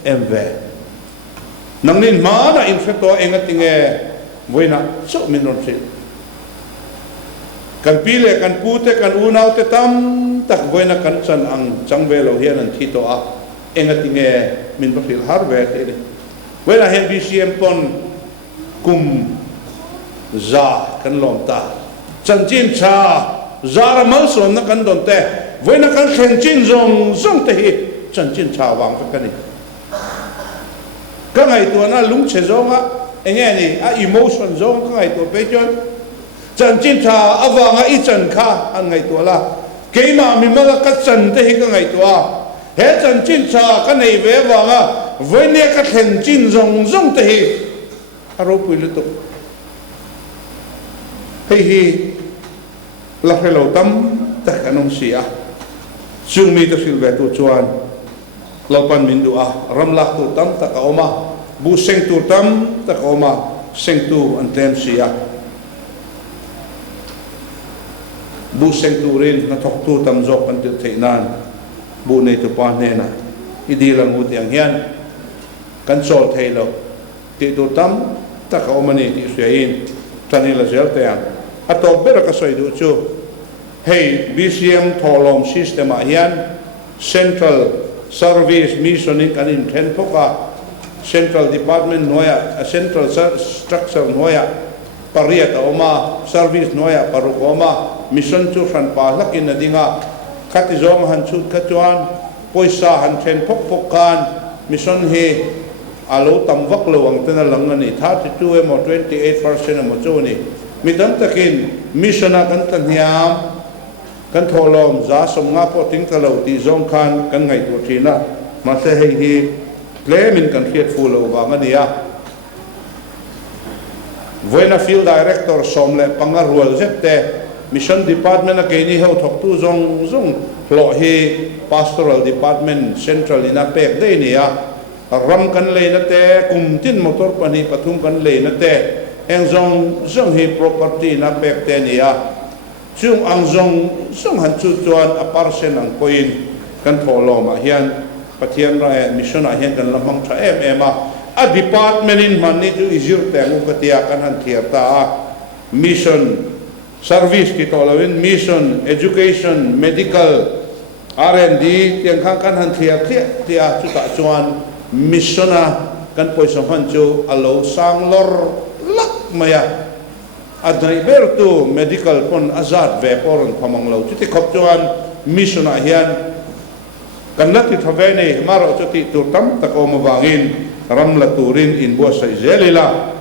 em ve nangnin ma na infecto engatinge voina so min ron fil kan pile kan pute kan unaw te tam tak voina kan chan ang changve lo hian an thito a engatinge min ba fil har ve te voina hen bcm pon kum za kan lom ta chanchin cha zara mal son na kan don te voina kan chanchin zong te hi chanchin cha wang ta kan ni ka ngai tu na lung che zonga enge ni a emotion zong ka ngai tu pe chon chanchin cha awanga I chan kha an ngai tu la keima mi mala ka chan te hi ka ngai tu a he chanchin cha ka nei ve wanga voine ka chanchin zong te hi aro pui lu tu hei hi la hello tam ta kanong sia chung mi ta fil ve tu chuan lopan min du a ramlak tu tam ta ka oma bu seng tu tam ta ka oma seng tu an tlem sia bu seng tu rin na thok tu tam zok an tu theinan bu nei tu pa ne na idi lang u tiang hian kan sol thei lo ti tu tam ta ka oma ni ti suain tani la zel te ang ato bera ka soi du chu hey bcm tholom system a hian central service mission in kan in ten poka central department noya central structure noya paria ta oma service noya parukoma mission chu fran pa lakin adinga khati zong han chu khatwan poisa han ten pok kan mission he alo tam vak lawang tena langani 32 mo 28% mo chu ni midam takin missiona kan tanhiam kan tholom za som nga po ting talo ti zong khan kan ngai tu thina ma se hei hi plemin kan khiat fu lo wa ngania voina field director som le pangar rual zette mission department a ke ni ho thok tu zong lo hi pastoral department central ina pek de ni a ram kan le na te kum tin motor pani pathum kan le na te eng zong hi property na pek te ni a chung ang zong han chu chuan a parcel ang coin kan tholo ma hian pathian ra mission a hian kan lamang tha em a department in man ni chu izir te ngu katia kan han thiar ta mission service ti tolawin mission education medical R&D tiang khang kan han thiar tia chu ta chuan mission a kan poison han chu alo sang lor lak maya adai ber tu medical pon azat ve poron phamang lo chu ti khop chuan mission a hian kan lati thavene maro chu ti tur tam tak om wangin ram la turin in bo sai zelila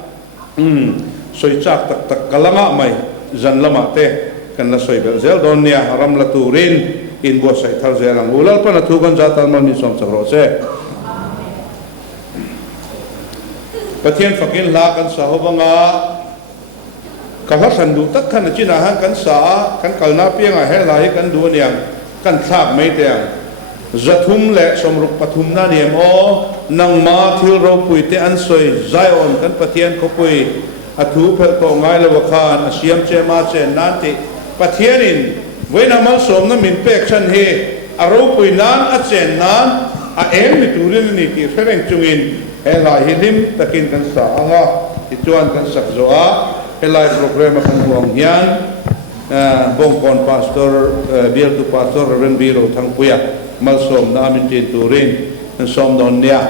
soi chak tak tak kalanga mai zan lama te kan la soi bel zel don nia ram la turin in bo sai thar zelang ulal pa na thu kan za tal man ni som charo se pathian fakin la kan sa hobanga kala sandu tak kan china han kan sa kan kalna pianga he lai kan du niang kan thak mai te zathum le somruk pathum na niam o nang ma thil ro puite an soi zion kan pathian ko pui athu phe to ngai le wakhan asiam che ma che nanti pathianin voina mal som na min pek chan he aro pui nan a chen nan a em mi turin ni ti fereng chungin he lai hilim takin kan sa anga ituan kan sak zo a he lai program kan huang hian bongkon pastor bial tu pastor reverend biro thang puya mal som na min tin turin som don nia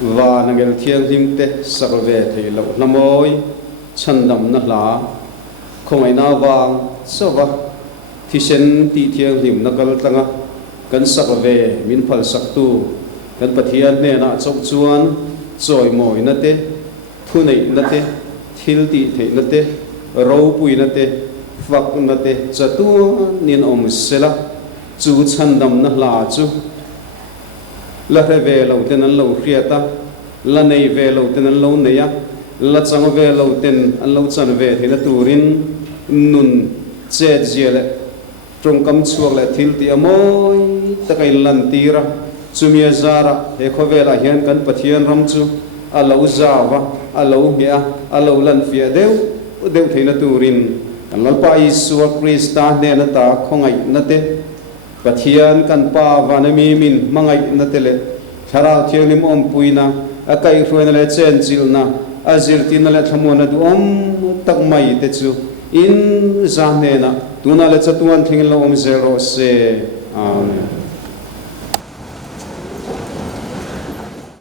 và nangel thiêng lim te sak ve thei lo lamoi chan dam na la không ai na wang so wa thi sen ti thiêng lim na kal tanga kan sak ve min phal sak tu kan pathian ne na chok chuan choi moi na te thu nei na te thil ti thei na te ro pui na te vak na te chatu nin om sela chu chan dam na la chu la ve lo ten an lo khiata la nei ve lo ten an lo neya la chang ve lo ten an lo chan ve thina turin nun che jiale trong kam chuak la thil ti amoi takai lan tira chumia zara he khovela hian kan pathian ram chu alo zawa alo hia alo lan fia deu thina turin kan lalpa Isu Krista ne na ta khongai na te pathian kan pa vanami min mangai na tele thara thialim om puina akai hruina le chen chilna azir tin le thamona du om tak mai te chu in zahne na tuna le chatuan thinglo om zero se amen.